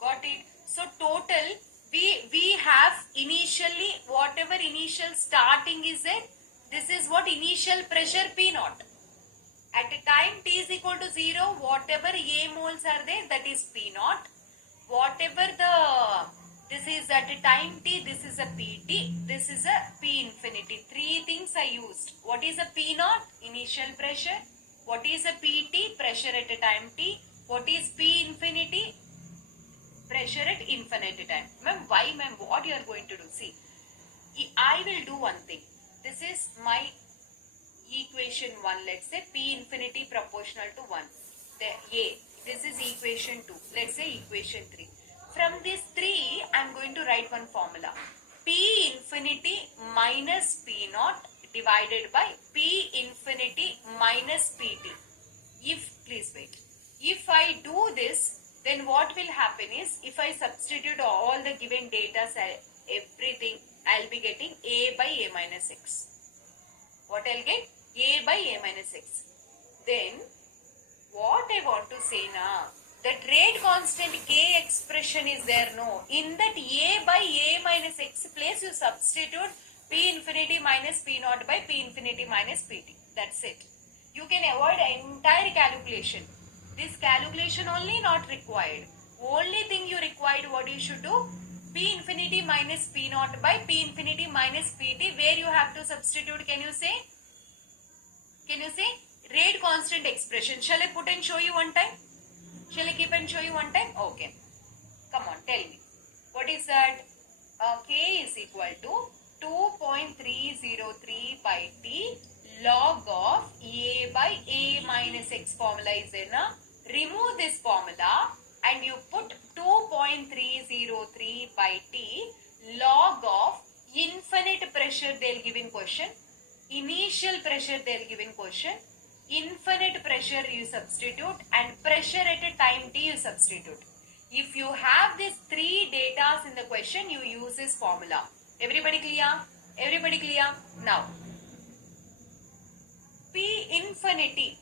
Got it. So total we have initially whatever initial starting is there. This is what initial pressure P naught. At a time t is equal to 0, whatever A moles are there, that is P naught. Whatever this is at a time t, this is a PT, this is a P infinity. 3 things I used. What is a P naught? Initial pressure. What is a PT? Pressure at a time t. What is P infinity? Pressure at infinite time. Ma'am, why ma'am? What you are going to do? See, I will do one thing. This is my equation 1. Let's say P infinity proportional to 1. This is equation 2. Let's say equation 3. From this 3, I am going to write one formula. P infinity minus P naught divided by P infinity minus PT. Please wait. If I do this, then what will happen is, if I substitute all the given data, everything, I'll be getting A by A minus X. What I'll get? A by A minus X. Then, what I want to say now, that rate constant K expression is there, no. In that A by A minus X place, you substitute P infinity minus P naught by P infinity minus PT. That's it. You can avoid entire calculation. This calculation only not required. Only thing you required, what you should do? P infinity minus P naught by P infinity minus PT, where you have to substitute. Can you say? Rate constant expression. Shall I put and show you one time? Shall I keep and show you one time? Okay. Come on, tell me. What is that? K is equal to 2.303 by T log of A by A minus X formula is there na? Remove this formula and you put 2.303 by T log of infinite pressure they'll give in question, initial pressure they'll give in question, infinite pressure you substitute and pressure at a time T you substitute. If you have these three datas in the question, you use this formula. Everybody clear? Everybody clear? Now, P infinity,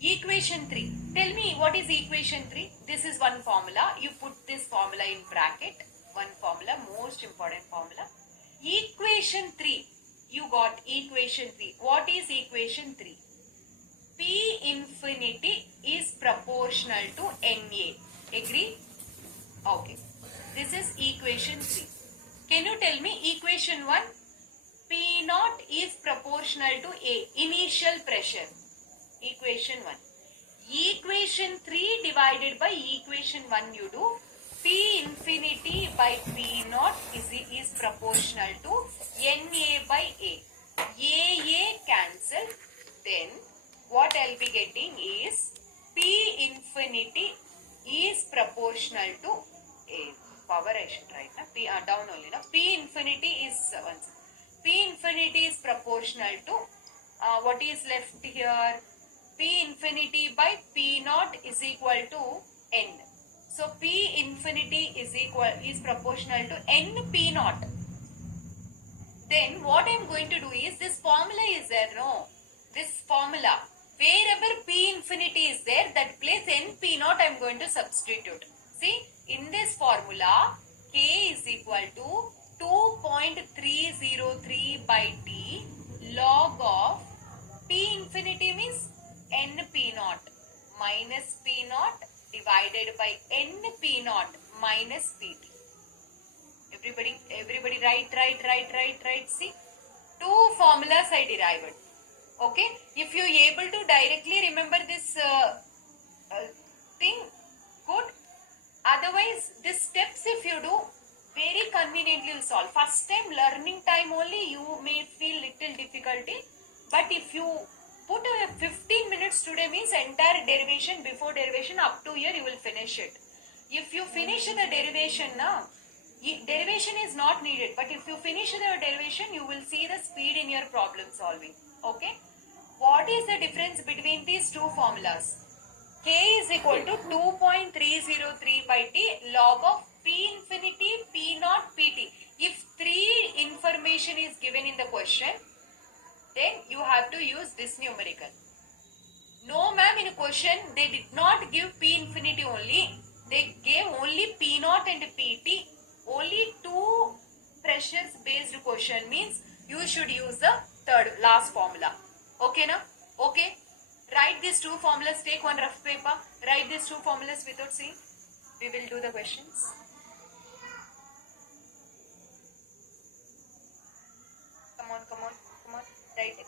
equation 3. Tell me what is equation 3? This is one formula. You put this formula in bracket. One formula, most important formula. Equation 3. You got equation 3. What is equation 3? P infinity is proportional to NA. Agree? Okay. This is equation 3. Can you tell me equation 1? P naught is proportional to A, initial pressure. Equation 1. Equation 3 divided by equation 1 you do. P infinity by P naught is proportional to NA by A. AA cancel. Then what I'll be getting is P infinity is proportional to A. Power I should write. Na? P down only. Na? P infinity is P infinity is proportional to what is left here? P infinity by P naught is equal to N. So P infinity is proportional to N P naught. Then what I am going to do is this formula is there, no? This formula. Wherever P infinity is there, that place N P naught I am going to substitute. See, in this formula, K is equal to 2.303 by T log of P infinity means N P naught minus P naught divided by N P naught minus PT. Everybody write. See, two formulas I derived. Okay, if you able to directly remember this thing, good. Otherwise, these steps if you do, very conveniently you solve. First time learning time only you may feel little difficulty, but if you put 15 minutes today means entire derivation, before derivation up to here you will finish it. If you finish the derivation now, derivation is not needed, but if you finish the derivation you will see the speed in your problem solving. Okay. What is the difference between these two formulas? K is equal to 2.303 by T log of P infinity, P naught, PT. If three information is given in the question, then you have to use this numerical. No ma'am, in a question they did not give P infinity only. They gave only P naught and PT. Only two pressures based question means you should use the last formula. Okay na? Okay. Write these two formulas. Take one rough paper. Write these two formulas without seeing. We will do the questions. Come on. Write it.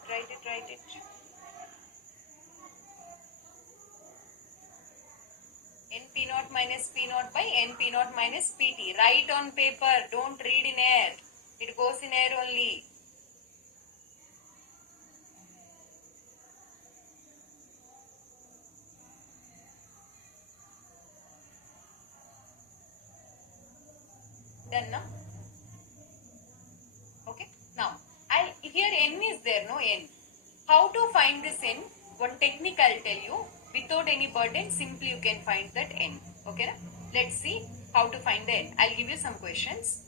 NP naught minus P naught by NP naught minus PT. Write on paper. Don't read in air. It goes in air only. Done now? Okay. Now, here N is there, no N. How to find this N? One technique I'll tell you. Without any burden, simply you can find that N. Okay? Na? Let's see how to find the N. I'll give you some questions.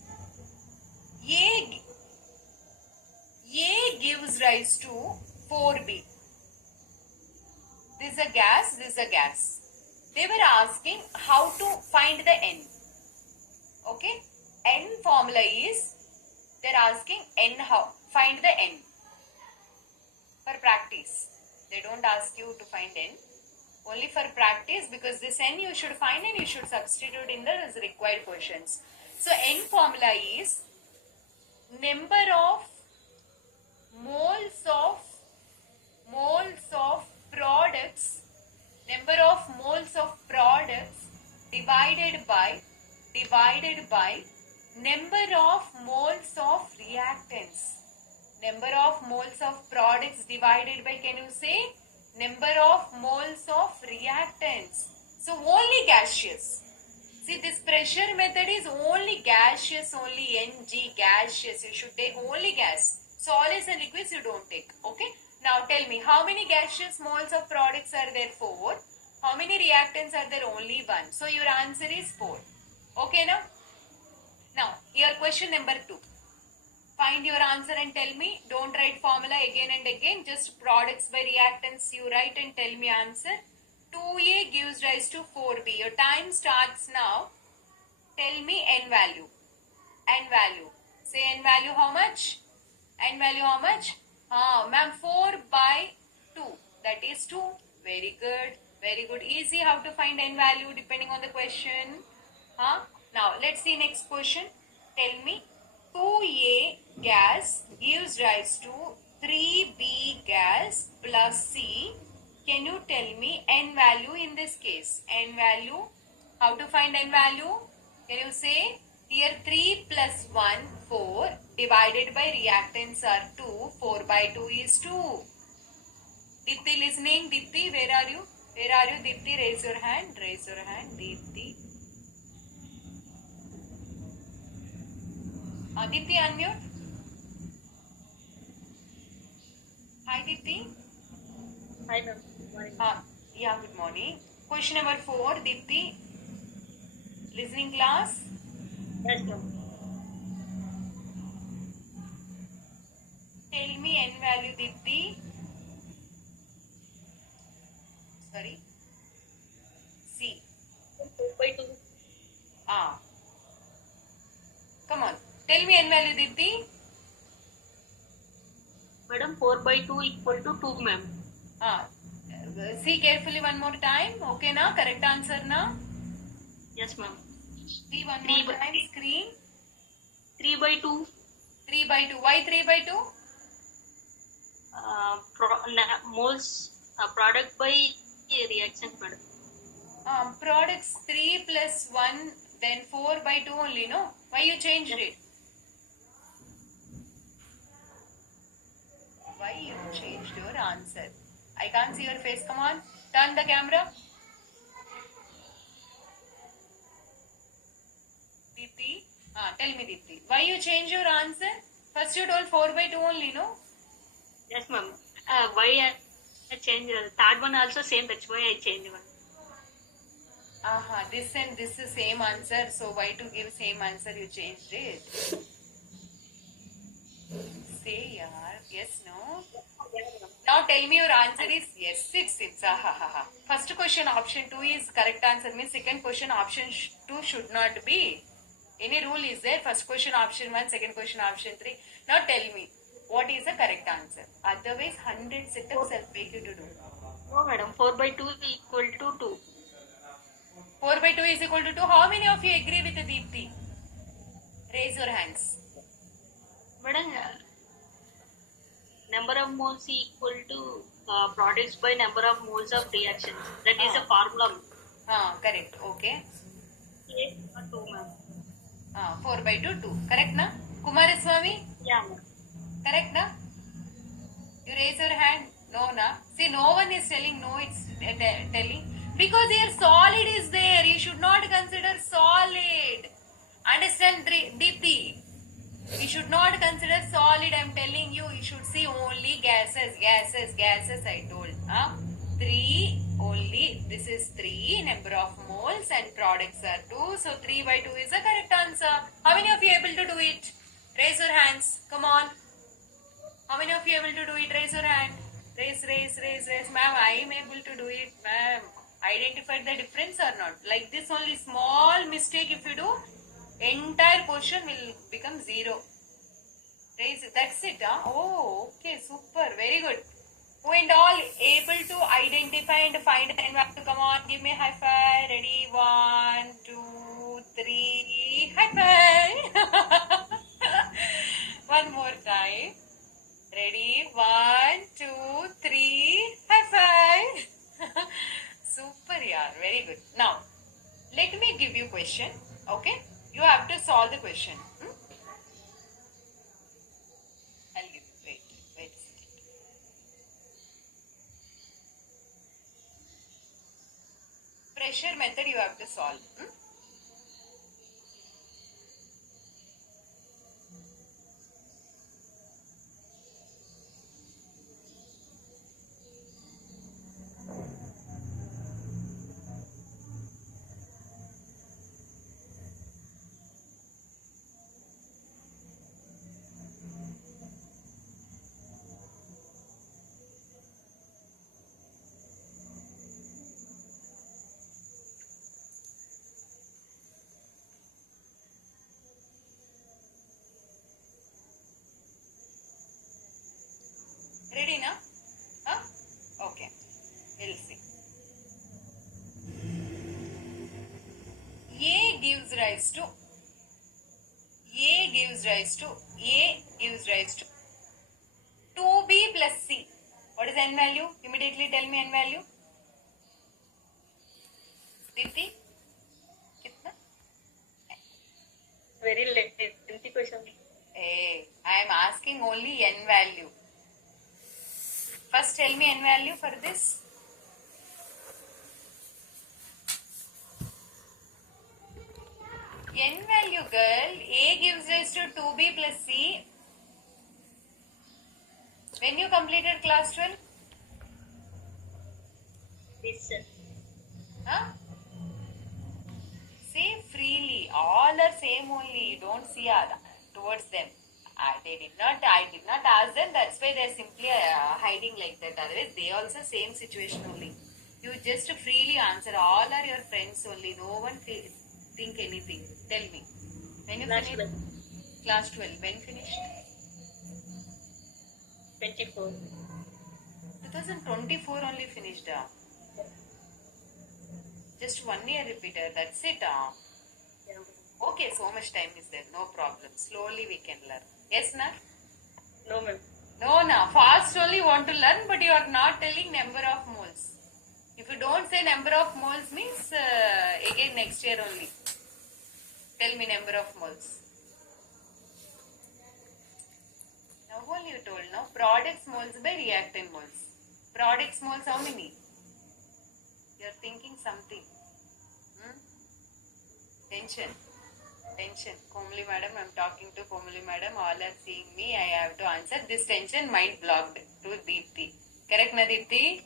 A gives rise to 4B. This is a gas. They were asking how to find the N. Okay? N formula is, they're asking N how. Find the N. For practice. They don't ask you to find N. Only for practice, because this N you should find and you should substitute in the required questions. So N formula is number of moles of products divided by number of moles of reactants. Number of moles of products divided by, can you say, number of moles of reactants. So only gaseous. See, this pressure method is only gaseous, only Ng, gaseous. You should take only gas. Solids and liquids you don't take. Okay. Now tell me, how many gaseous moles of products are there? 4. How many reactants are there? Only 1. So your answer is 4. Okay now? Now, here question number 2. Find your answer and tell me. Don't write formula again and again. Just products by reactants you write and tell me answer. 2A gives rise to 4B. Your time starts now. Tell me N value. N value. Say N value how much? N value how much? Ma'am, 4 by 2. That is 2. Very good. Very good. Easy how to find N value depending on the question. Now, let's see next question. Tell me 2A gas gives rise to 3B gas plus C. Can you tell me N value in this case? N value. How to find N value? Can you say? Here 3 plus 1, 4 divided by reactants are 2. 4 by 2 is 2. Dipti listening? Dipti, where are you? Where are you, Dipti? Raise your hand. Raise your hand, Dipti. Dipti, unmute. Hi, Dipti. Hi, ma'am. Yeah, good morning. Question number 4, Dipti. Listening class. Yes, ma'am. Tell me N value, Dipti. Sorry. C. 4 by 2. Come on. Tell me N value, Dipti. Madam, 4 by 2 equal to 2, ma'am. See carefully one more time. Okay, na? Correct answer, na? Yes, ma'am. See one 3 more by- time. Screen. 3 by 2. 3 by 2. Why 3 by 2? Moles product by reaction, madam. Products 3 plus 1, then 4 by 2 only, no? Why you changed it? Why you changed your answer? I can't see your face. Come on. Turn the camera. Dipti. Tell me, Dipti. Why you change your answer? First you told 4 by 2 only, no? Yes, ma'am. Why I changed? Third one also same. That's why I changed one. This and this is same answer. So why to give same answer you changed it? Say yaar. Yes, no? Now tell me your answer is yes, it's. First question option 2 is correct answer means second question option 2 should not be. Any rule is there? First question option 1, second question option 3. Now tell me what is the correct answer. Otherwise 100 setups I'll make you to do. No, madam. 4 by 2 equal to 2. 4 by 2 is equal to 2. How many of you agree with the Deepti? Raise your hands. Madam, number of moles equal to products by number of moles of reactions. That is a formula. Correct. Okay. Yes, 2, ma'am. 4 by 2, 2. Correct, na? Kumaraswamy? Yeah, ma'am. Correct, na? You raise your hand. No, na? See, no one is telling no, it's telling. Because here solid is there. You should not consider solid. Understand, Deepti? You should not consider solid. I'm telling you, you should see only gases, I told. 3 only. This is 3. Number of moles and products are 2. So 3 by 2 is the correct answer. How many of you are able to do it? Raise your hands. Come on. How many of you are able to do it? Raise your hand. Raise. Ma'am, I am able to do it, ma'am. Identified the difference or not? Like this only small mistake if you do, entire question will become 0. Raise it. That's it. Oh, okay. Super. Very good. Who and all able to identify and find an value? Come on, give me a high five. Ready? 1, 2, 3. High five. One more time. Ready? 1, 2, 3. High five. Super, yeah. Very good. Now, let me give you question. Okay? You have to solve the question. I'll give you. Wait. pressure method you have to solve. Ready now? Huh? Okay. We'll see. A gives rise to 2b plus c. What is n value? Immediately tell me n value. Diti? Kitna? Very lengthy question. Hey, I am asking only n value. First tell me n value for this. N value, girl. A gives rise to 2b plus c. When you completed class 12? This Huh? Say freely. All are same only. Don't see towards them. I did not ask them. That's why they're simply hiding like that. Otherwise, they also same situation only. You just freely answer. All are your friends only. No one think anything. Tell me. When you Class finished? 12. Class 12. When finished? 24. 2024 only finished. Just 1 year repeater. That's it. Yeah. Okay, so much time is there. No problem. Slowly we can learn. Yes, na? No, ma'am. No, na. Fast only want to learn, but you are not telling number of moles. If you don't say number of moles means again next year only. Tell me number of moles. Now only you told, no? Products moles by reactant moles. Products moles how many? You are thinking something. Tension. Komali madam, I am talking to Komali madam. All are seeing me. I have to answer. This tension mind blocked to Deepthi. Correct na Deepthi?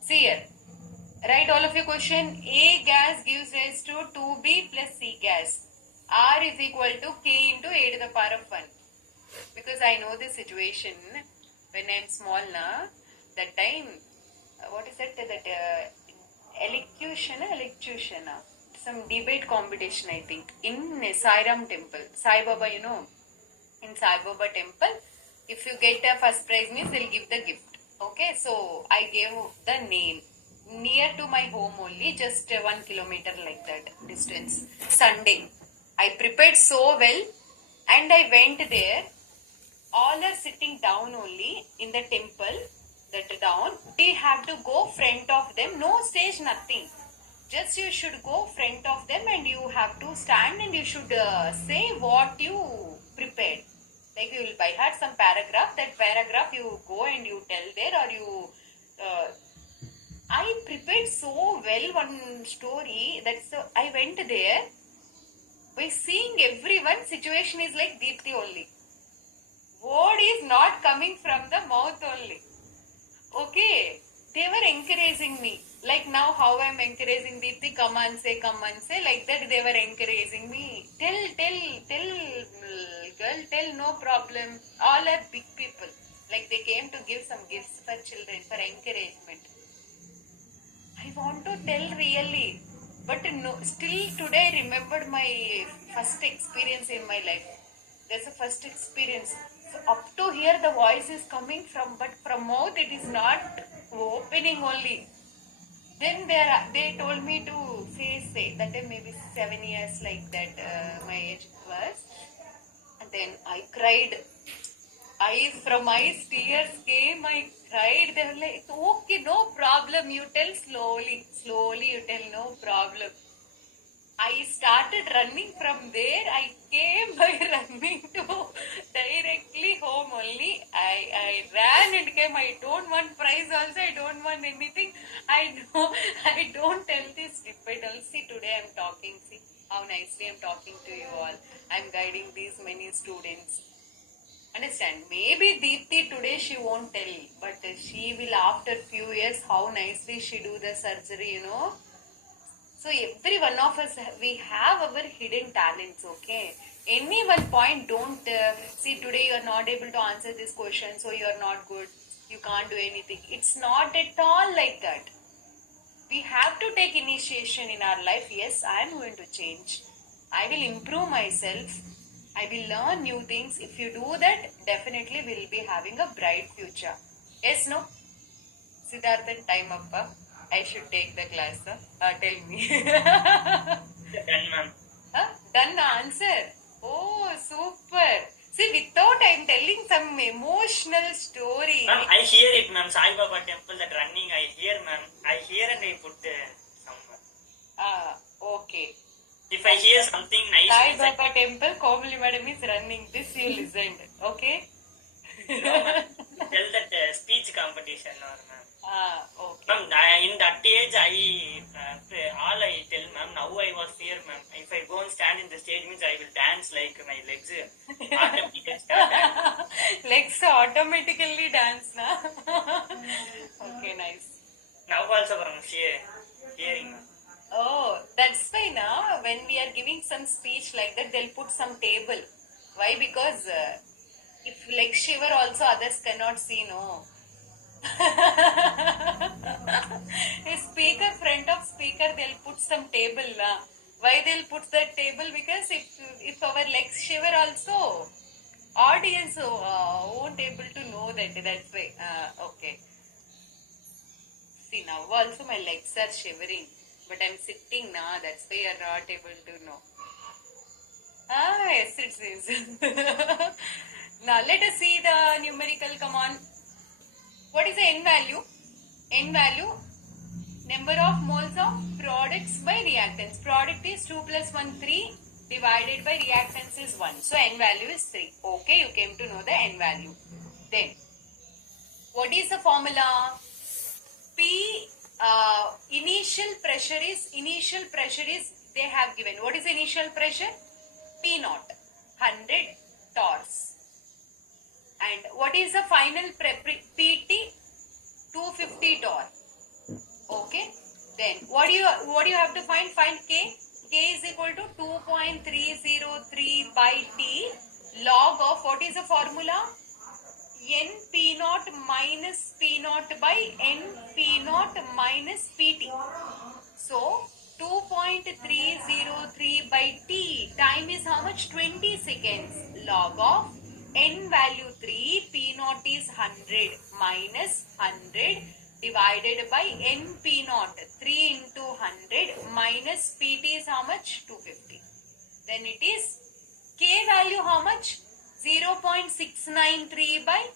See here. Write all of your question. A gas gives rise to 2b plus C gas. R is equal to K into A to the power of 1. Because I know the situation when I am small na. That time, what is that? Electrocution. Some debate competition, I think, in Sai Ram temple. Sai Baba, you know, in Sai Baba temple, if you get a first prize means they'll give the gift. Okay, so I gave the name near to my home only, just 1 kilometer like that distance. Sunday, I prepared so well, and I went there. All are sitting down only in the temple. That down, we have to go front of them. No stage, nothing. Just you should go front of them and you have to stand and you should say what you prepared. Like you will by heart some paragraph. That paragraph you go and you tell there, or you. I prepared so well one story. I went there. By seeing everyone, situation is like Deepthi only. Word is not coming from the mouth only. Okay, they were encouraging me. Like now how I am encouraging Deepthi, come and say, like that they were encouraging me. Tell, girl, tell, no problem. All are big people. Like they came to give some gifts for children, for encouragement. I want to tell really, but no, still today I remembered my first experience in my life. There's a first experience. So up to here the voice is coming from, but from mouth it is not opening only. Then they told me to say that time maybe 7 years like that my age was. And then I cried. From eyes tears came, I cried. They were like, okay, no problem, you tell slowly you tell, no problem. I started running from there. I came by running to directly home only. I ran mind came. I don't want prize also. I don't want anything. I don't tell this tip. I tell, see, today I'm talking. See how nicely I'm talking to you all. I'm guiding these many students. Understand? Maybe Deepthi today she won't tell, but she will after few years. How nicely she do the surgery, So every one of us, we have our hidden talents, okay? Any one point, don't see today you are not able to answer this question, so you are not good. You can't do anything. It's not at all like that. We have to take initiation in our life. Yes, I am going to change. I will improve myself. I will learn new things. If you do that, definitely we'll be having a bright future. Yes, no? Siddharthan, time up. I should take the class. Tell me. Done, ma'am. Done answer. Oh, super. See, without I'm telling some emotional story. Ma'am, I hear it, ma'am. Sai Baba temple, that running, I hear, ma'am. I hear and I put somewhere. Okay. If I hear something nice, Sai Baba temple, Komali madam is running. This you listened. Okay? no, ma'am. Tell that speech competition, or ma'am. Okay. Ma'am, in that age, all I tell, ma'am, now I was fear, ma'am. If I go and stand in the stage, means I will dance like my legs automatically start dancing. Legs automatically dance, na? Okay, nice. Now also, ma'am, hearing, ma'am. Oh, that's why now when we are giving some speech like that, they'll put some table. Why? Because if leg shiver also others cannot see, no. A speaker, front of speaker, they'll put some table. Why they'll put that table? Because if our legs shiver also, audience won't able to know that. That's why. Okay. See, now also my legs are shivering. But I'm sitting now. That's why you're not able to know. Yes, it is. Now let us see the numerical. Come on. What is the N value? N value, number of moles of products by reactants. Product is 2 plus 1, 3 divided by reactants is 1. So N value is 3. Okay, you came to know the N value. Then, what is the formula? P, initial pressure is, they have given. What is initial pressure? P naught, 100 torrs. And what is the final PT? 250 torr. Okay. Then what do you have to find? Find K. K is equal to 2.303 by T log of, what is the formula? N P naught minus P naught by N P naught minus PT. So 2.303 by T, time is how much? 20 seconds. Log of N value 3, P naught is 100 minus 100 divided by N P naught, 3 into 100 minus PT is how much? 250. Then it is K value how much? 0.693 by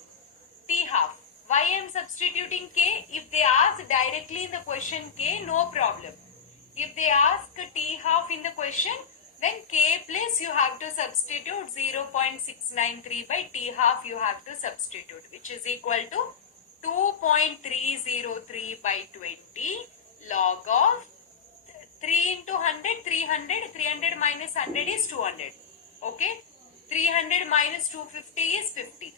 T half. Why I am substituting K? If they ask directly in the question K, no problem. If they ask T half in the question, then K plus you have to substitute 0.693 by T half you have to substitute, which is equal to 2.303 by 20 log of 3 into 100, 300 minus 100 is 200. Okay? 300 minus 250 is 50.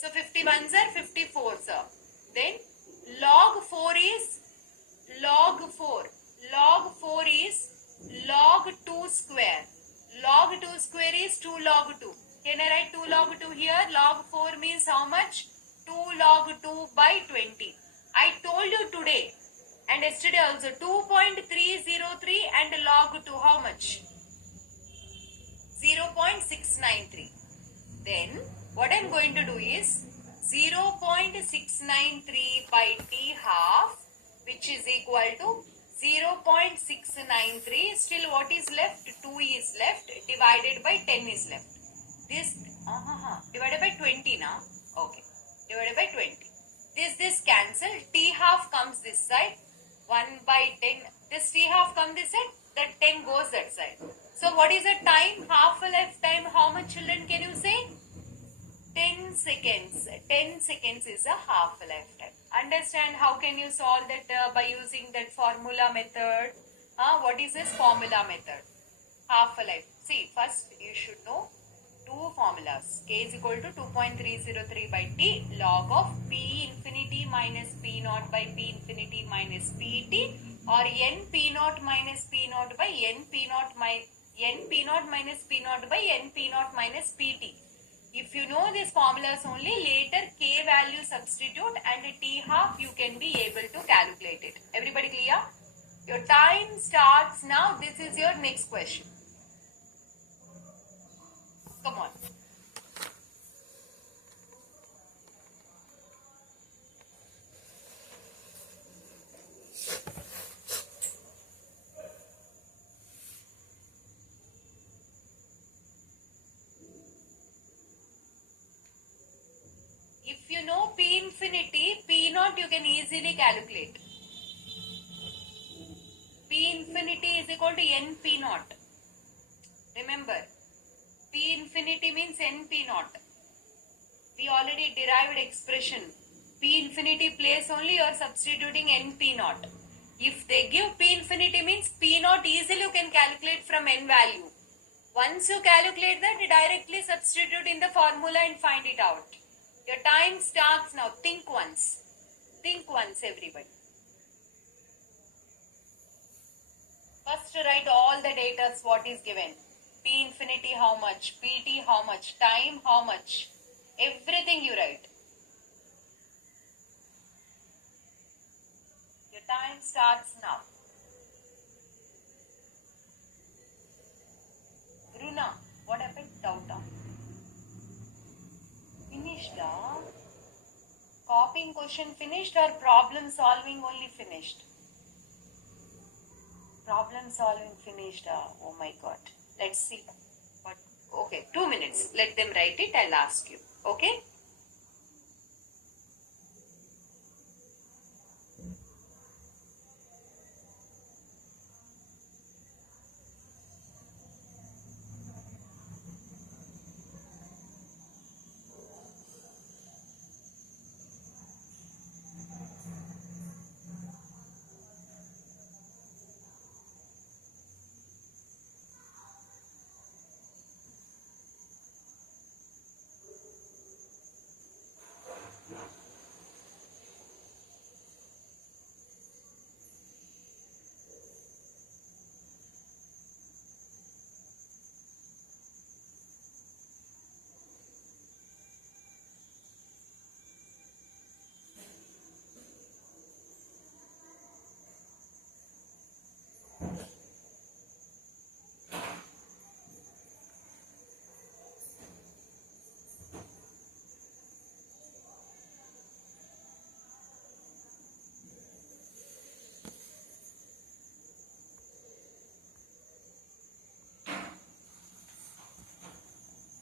So 51s are 54, sir. Then log 4 is log 4. Log 4 is log 2 square. Log 2 square is 2 log 2. Can I write 2 log 2 here? Log 4 means how much? 2 log 2 by 20. I told you today and yesterday also 2.303 and log 2 how much? 0.693. Then what I am going to do is 0.693 by T half, which is equal to 0.693. Still what is left? 2 is left, divided by 10 is left. This divided by 20 now. Okay, divided by 20. This cancel. T half comes this side. 1 by 10. This T half comes this side. That 10 goes that side. So what is the time? Half-life time. How much, children, can you say? 10 seconds. 10 seconds is a half lifetime. Understand how can you solve that by using that formula method? What is this formula method? Half a life. See, first you should know two formulas. K is equal to 2.303 by T log of P infinity minus P naught by P infinity minus PT, or N P naught minus P naught by N P naught minus P naught by N P naught minus PT. If you know these formulas only, later K value substitute and T half you can be able to calculate it. Everybody clear? Your time starts now. This is your next question. Come on. If you know P infinity, P naught you can easily calculate. P infinity is equal to N P naught. Remember, P infinity means N P naught. We already derived expression. P infinity place only you are substituting N P naught. If they give P infinity means P naught easily you can calculate from N value. Once you calculate that, directly substitute in the formula and find it out. Your time starts now. Think once. Think once, everybody. First write all the data what is given. P infinity how much, PT how much, time how much. Everything you write. Your time starts now. Runa, what happened? Doubt. Finished. Copying question finished or problem solving only finished? Problem solving finished. Oh my god. Let's see. What? Okay, 2 minutes. Let them write it. I'll ask you. Okay?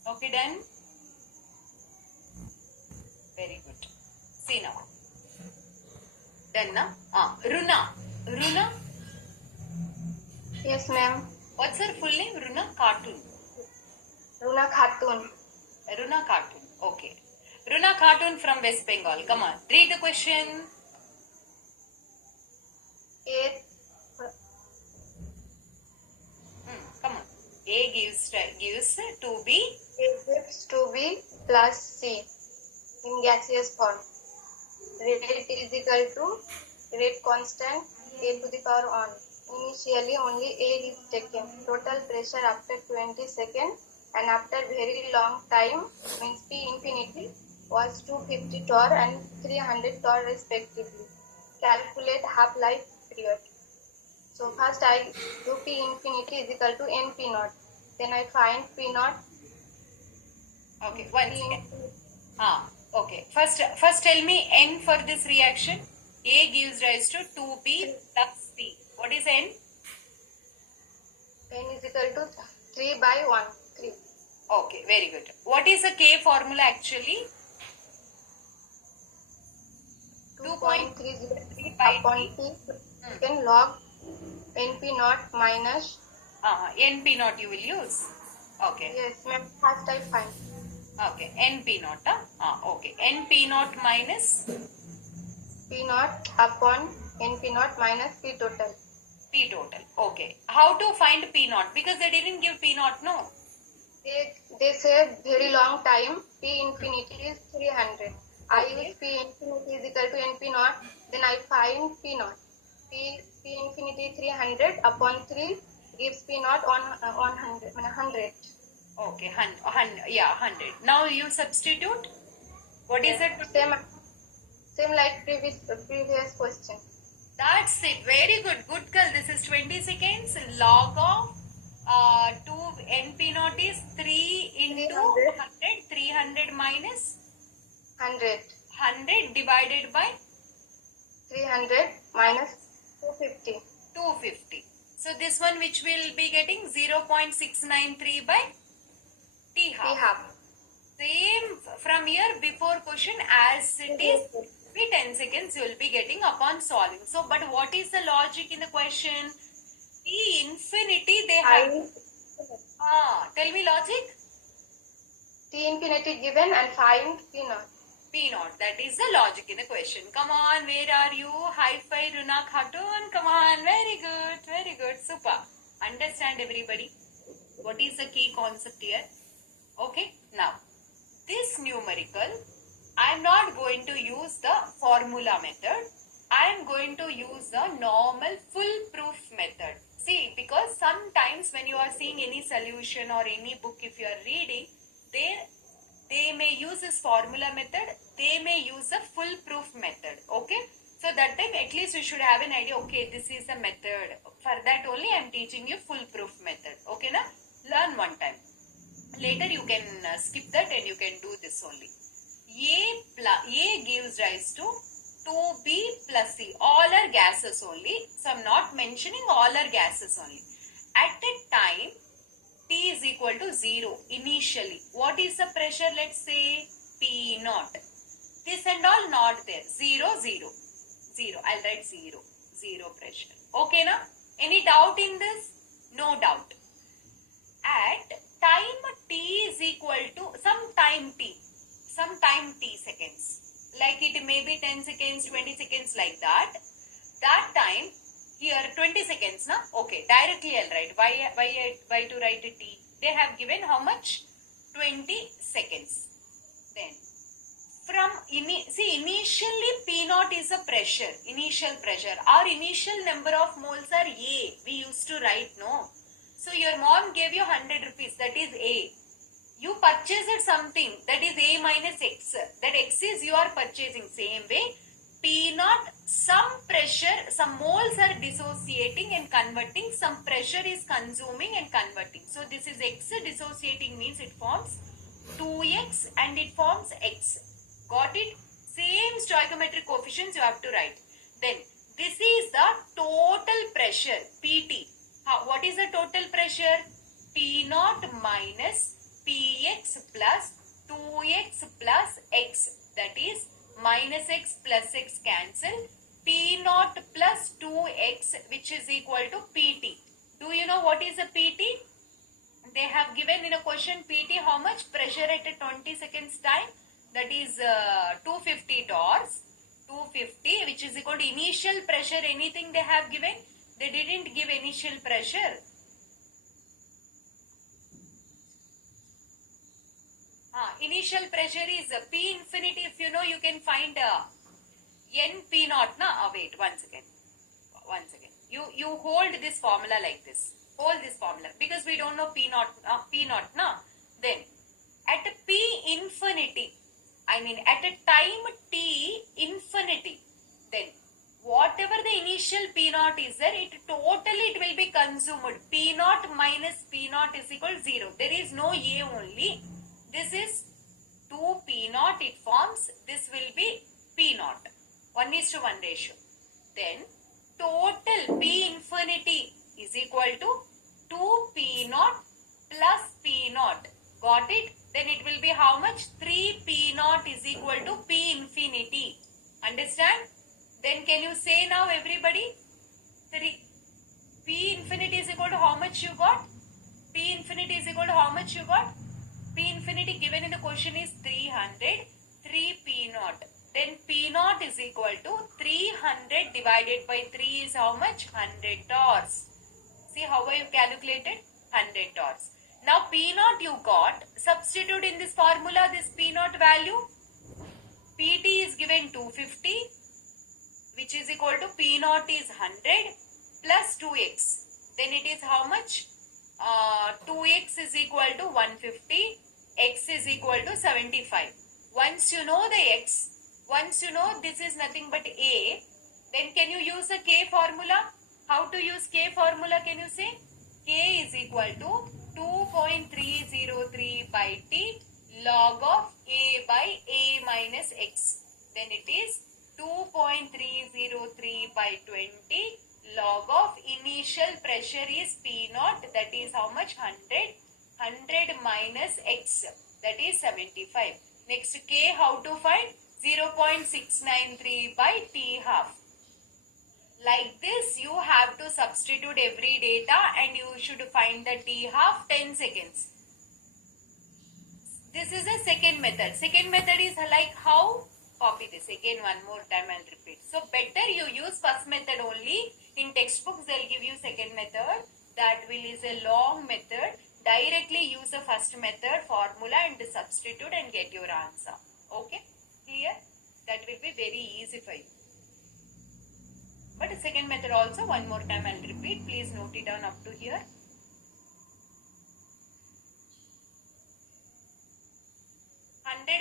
Okay, done? Very good. See now. Done now? Runa. Runa? Yes, ma'am. What's her full name? Runa Cartoon. Runa Khatun. Runa Cartoon. Okay. Runa Cartoon from West Bengal. Come on. Read the question. Come on. A gives 2B. A gives 2B plus C in gaseous form. Rate is equal to rate constant A to the power 1. Initially only A is taken. Total pressure after 20 seconds and after very long time means P infinity was 250 torr and 300 torr respectively. Calculate half-life period. So first I do P infinity is equal to N P naught. Then I find P naught. Okay, one second. Okay. First tell me N for this reaction. A gives rise to 2B plus C. What is N? N is equal to 3 by 1. 3. Okay, very good. What is the K formula actually? 2.303 upon T. Then log NP naught minus. NP naught you will use. Okay. Yes, ma'am. First I find. Okay, NP naught. Okay, NP naught minus P naught upon NP naught minus P total. P total. Okay. How to find P naught? Because they didn't give P naught, no? They say very long time P infinity is 300. I Okay. use P infinity is equal to NP naught. Then I find P naught. P infinity 300 upon 3 gives P naught on 100. Okay, yeah, 100. Now you substitute. What is it? Same like previous question. That's it. Very good. Good girl. This is 20 seconds. Log of 2 NP naught is 3 into 100. 300 minus 100. 100 divided by 300 minus 250. 250. So this one which will be getting 0.693 by T T half. half. Same from here before question as it is. Be 10 seconds you will be getting upon solving. So, but what is the logic in the question? T infinity they have. Tell me logic. T infinity given and find P naught. P naught. That is the logic in the question. Come on, where are you? High five, Runa Khatun. Come on. Very good. Very good. Super. Understand everybody. What is the key concept here? Okay. Now, this numerical, I am not going to use the formula method. I am going to use the normal foolproof method. See, because sometimes when you are seeing any solution or any book, if you are reading, they may use this formula method. They may use the foolproof method. Okay. So that time at least you should have an idea. Okay, this is the method. For that only I am teaching you foolproof method. Okay, na? Learn one time. Later you can skip that and you can do this only. A gives rise to 2B plus C. All are gases only. So I am not mentioning all are gases only. At a time T is equal to 0 initially. What is the pressure? Let's say P naught. This and all not there. 0, 0. 0. I'll write 0. 0 pressure. Okay, na? Any doubt in this? No doubt. At time T is equal to some time T seconds. Like it may be 10 seconds, 20 seconds like that. That time, here 20 seconds, na? Okay, directly I'll write. Why to write a T? They have given how much? 20 seconds. Then, initially P naught is a pressure, initial pressure. Our initial number of moles are A. We used to write, no? So your mom gave you 100 rupees, that is A. You purchased something, that is A minus X. That X is you are purchasing. Same way, P naught, some pressure, some moles are dissociating and converting, some pressure is consuming and converting. So this is X dissociating means it forms 2X and it forms X. Got it? Same stoichiometric coefficients you have to write. Then this is the total pressure, PT. What is the total pressure? P naught minus Px plus 2x plus x. That is minus x plus x cancel. P naught plus 2x which is equal to Pt. Do you know what is a Pt? They have given in a question Pt how much pressure at a 20 seconds time. That is 250 torrs. 250 which is equal to initial pressure. Anything they have given? They didn't give initial pressure. Initial pressure is P infinity. If you know, you can find N P naught. Wait, one second. You hold this formula like this. Hold this formula because we don't know P naught. Then at P infinity, at a time T infinity, then whatever the initial P naught is there, it will be consumed. P naught minus P naught is equal to 0. There is no A only. This is 2 P naught it forms. This will be P naught. 1:1 ratio. Then total P infinity is equal to 2 P naught plus P naught. Got it? Then it will be how much? 3 P naught is equal to P infinity. Understand? Then can you say now everybody? 3 P infinity is equal to how much you got? P infinity is equal to how much you got? P infinity given in the question is 300, 3 P naught. Then P naught is equal to 300 divided by 3 is how much? 100 torrs. See how I calculated? 100 torrs. Now P naught you got. Substitute in this formula this P naught value. PT is given 250, which is equal to P naught is 100 plus 2x. Then it is how much? 2x is equal to 150. X is equal to 75. Once you know the x, once you know this is nothing but A, then can you use the K formula? How to use K formula, can you say? K is equal to 2.303 by T log of A by A minus X. Then it is 2.303 by 20 log of initial pressure is P naught, that is how much? 100. 100 minus X, that is 75. Next K how to find? 0.693 by T half. Like this you have to substitute every data and you should find the T half 10 seconds. This is a second method. Second method is like how? Copy this again one more time and repeat. So better you use first method only. In textbooks they'll give you second method. That is a long method. Directly use the first method formula and substitute and get your answer. Okay? Clear? That will be very easy for you. But the second method also one more time I'll repeat. Please note it down up to here.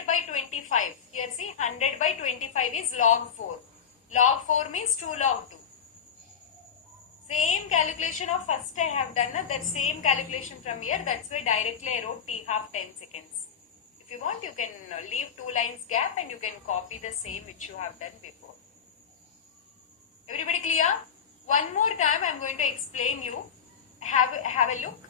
By 25. Here see 100 by 25 is log 4. Log 4 means 2 log 2. Same calculation of first I have done. That same calculation from here. That's why directly I wrote T half 10 seconds. If you want you can leave 2 lines gap and you can copy the same which you have done before. Everybody clear? One more time I am going to explain you. Have a look.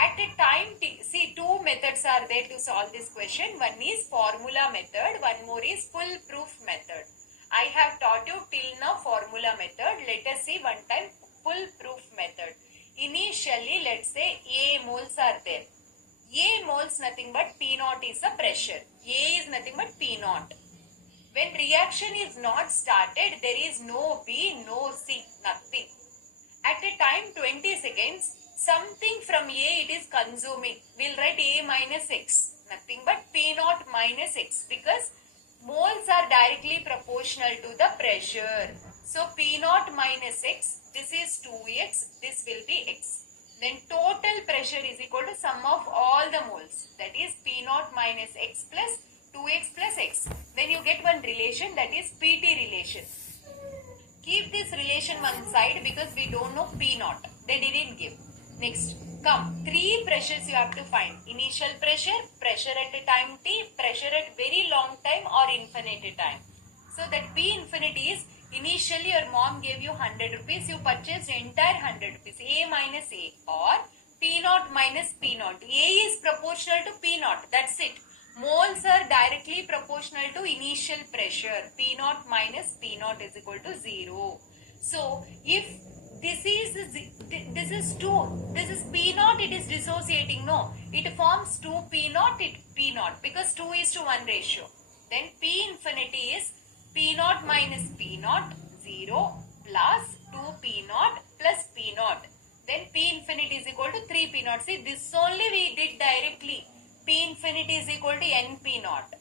At a time T, see 2 methods are there to solve this question. One is formula method, one more is full proof method. I have taught you till now formula method. Let us see one time full proof method. Initially let's say A moles are there. A moles nothing but P naught is the pressure. A is nothing but P naught. When reaction is not started, there is no B, no C, nothing. At a time 20 seconds, something from A it is consuming. We'll write A minus X. Nothing but P naught minus X because moles are directly proportional to the pressure. So P naught minus X, this is 2X, this will be X. Then total pressure is equal to sum of all the moles. That is P naught minus X plus 2X plus X. Then you get one relation, that is PT relation. Keep this relation one side because we don't know P naught. They didn't give. Next, come. 3 pressures you have to find. Initial pressure, pressure at a time T, pressure at very long time or infinite time. So that P infinity is, initially your mom gave you 100 rupees, you purchased entire 100 rupees, A minus A, or P naught minus P naught. A is proportional to P naught, that's it. Moles are directly proportional to initial pressure. P naught minus P naught is equal to 0. So, if this is 2, this is P naught, it is dissociating, no. It forms 2 P naught, P naught, because 2 is to 1 ratio. Then P infinity is P naught minus P naught, 0, plus 2 P naught plus P naught. Then P infinity is equal to 3 P naught. See, this only we did directly. P infinity is equal to NP naught.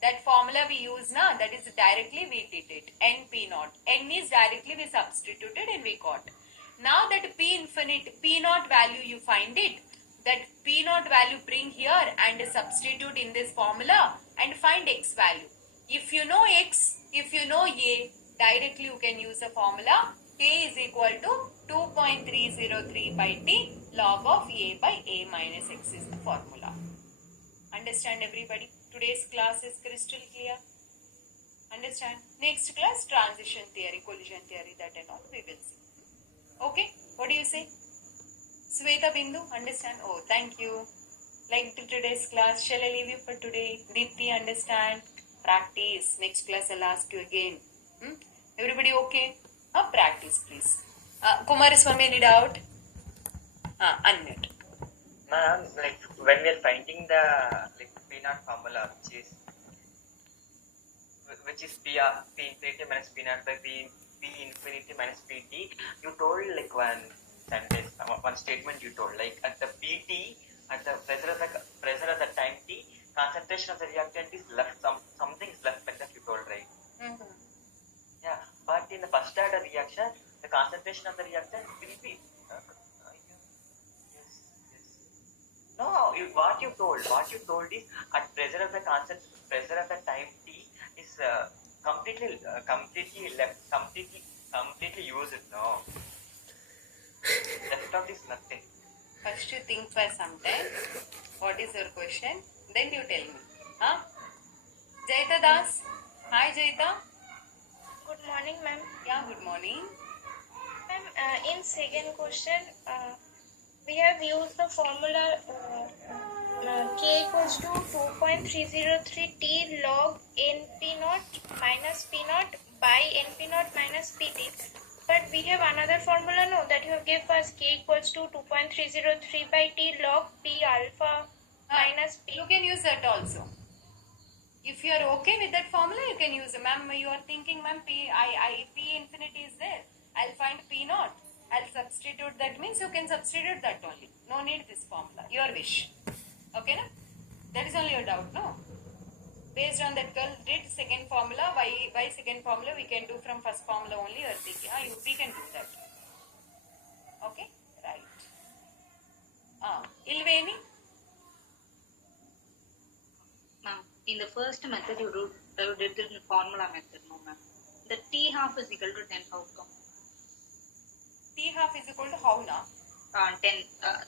That formula we use now, that is directly we did it. NP naught. N is directly we substituted and we got. Now that P infinity, P naught value you find it. That P naught value bring here and substitute in this formula and find X value. If you know X, if you know A, directly you can use the formula. K is equal to 2.303 by T log of A by A minus X is the formula. Understand everybody? Today's class is crystal clear. Understand? Next class, transition theory, collision theory, that and all we will see. Okay? What do you say? Sweta Bindu, understand? Oh, thank you. Like today's class, shall I leave you for today? Deepthi, understand? Practice. Next class I'll ask you again. Everybody okay? Practice please. Kumariswamy, any doubt? Unmute. Ma'am, like when we are finding the like P naught formula, which is P infinity minus P naught by P infinity minus Pt, you told like one sentence, one statement you told, like at the Pt, at the pressure at the time T, concentration of the reactant is left, something is left, like that you told, right? Mm-hmm. Yeah, but in the first order reaction, the concentration of the reactant will be yes, yes. No, what you told is at pressure of the constant pressure at the time T is completely left, completely used. No, left out is nothing. First you think for some time. What is your question? Then you tell me. Huh? Jaita Das. Hi Jaita. Good morning, ma'am. Yeah, good morning. Ma'am, in second question, we have used the formula K equals to 2.303 T log NP naught minus P naught by NP naught minus PT. But we have another formula, no, that you have given us K equals to 2.303 by T log P alpha minus P. You can use that also. If you are okay with that formula, you can use it. Ma'am, you are thinking, ma'am, P infinity is there. I'll find P naught. I'll substitute that, means you can substitute that only. No need this formula. Your wish. Okay, na? That is only your doubt, no? Based on that, girl did second formula. Why second formula? We can do from first formula only. You are thinking, we can do that. Okay, right. Ilveni? Ma'am, in the first method you did the formula method, no ma'am. The T half is equal to 10, how come? T half is equal to how now? 10,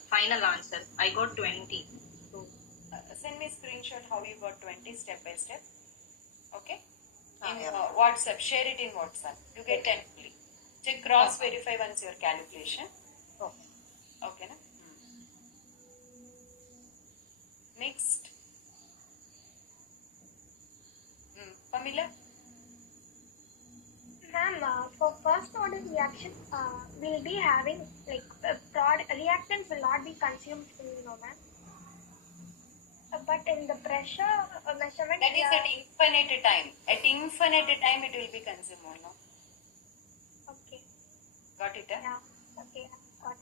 final answer. I got 20. So, Send me a screenshot how you got 20 step by step. Okay? In WhatsApp. Share it in WhatsApp. You get 10 fully. Check cross verify once your calculation. Okay, na? Next. Pamela? Ma'am, for first order reaction, we'll be having like reactants will not be consumed fully, no ma'am. But in the pressure measurement, That is at infinite time. At infinite time it will be consumed, no? Okay. Got it? Yeah. Okay. Got it.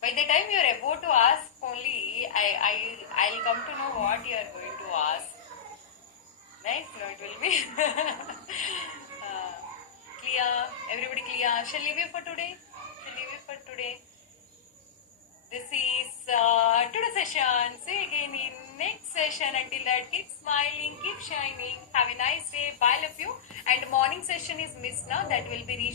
By the time you are about to ask only, I'll come to know what you are going to ask. Nice? No, it will be clear. Everybody clear? Shall leave you for today? This is today's session. See you again in next session. Until that, keep smiling, keep shining. Have a nice day. Bye, love you. And morning session is missed now. That will be reached.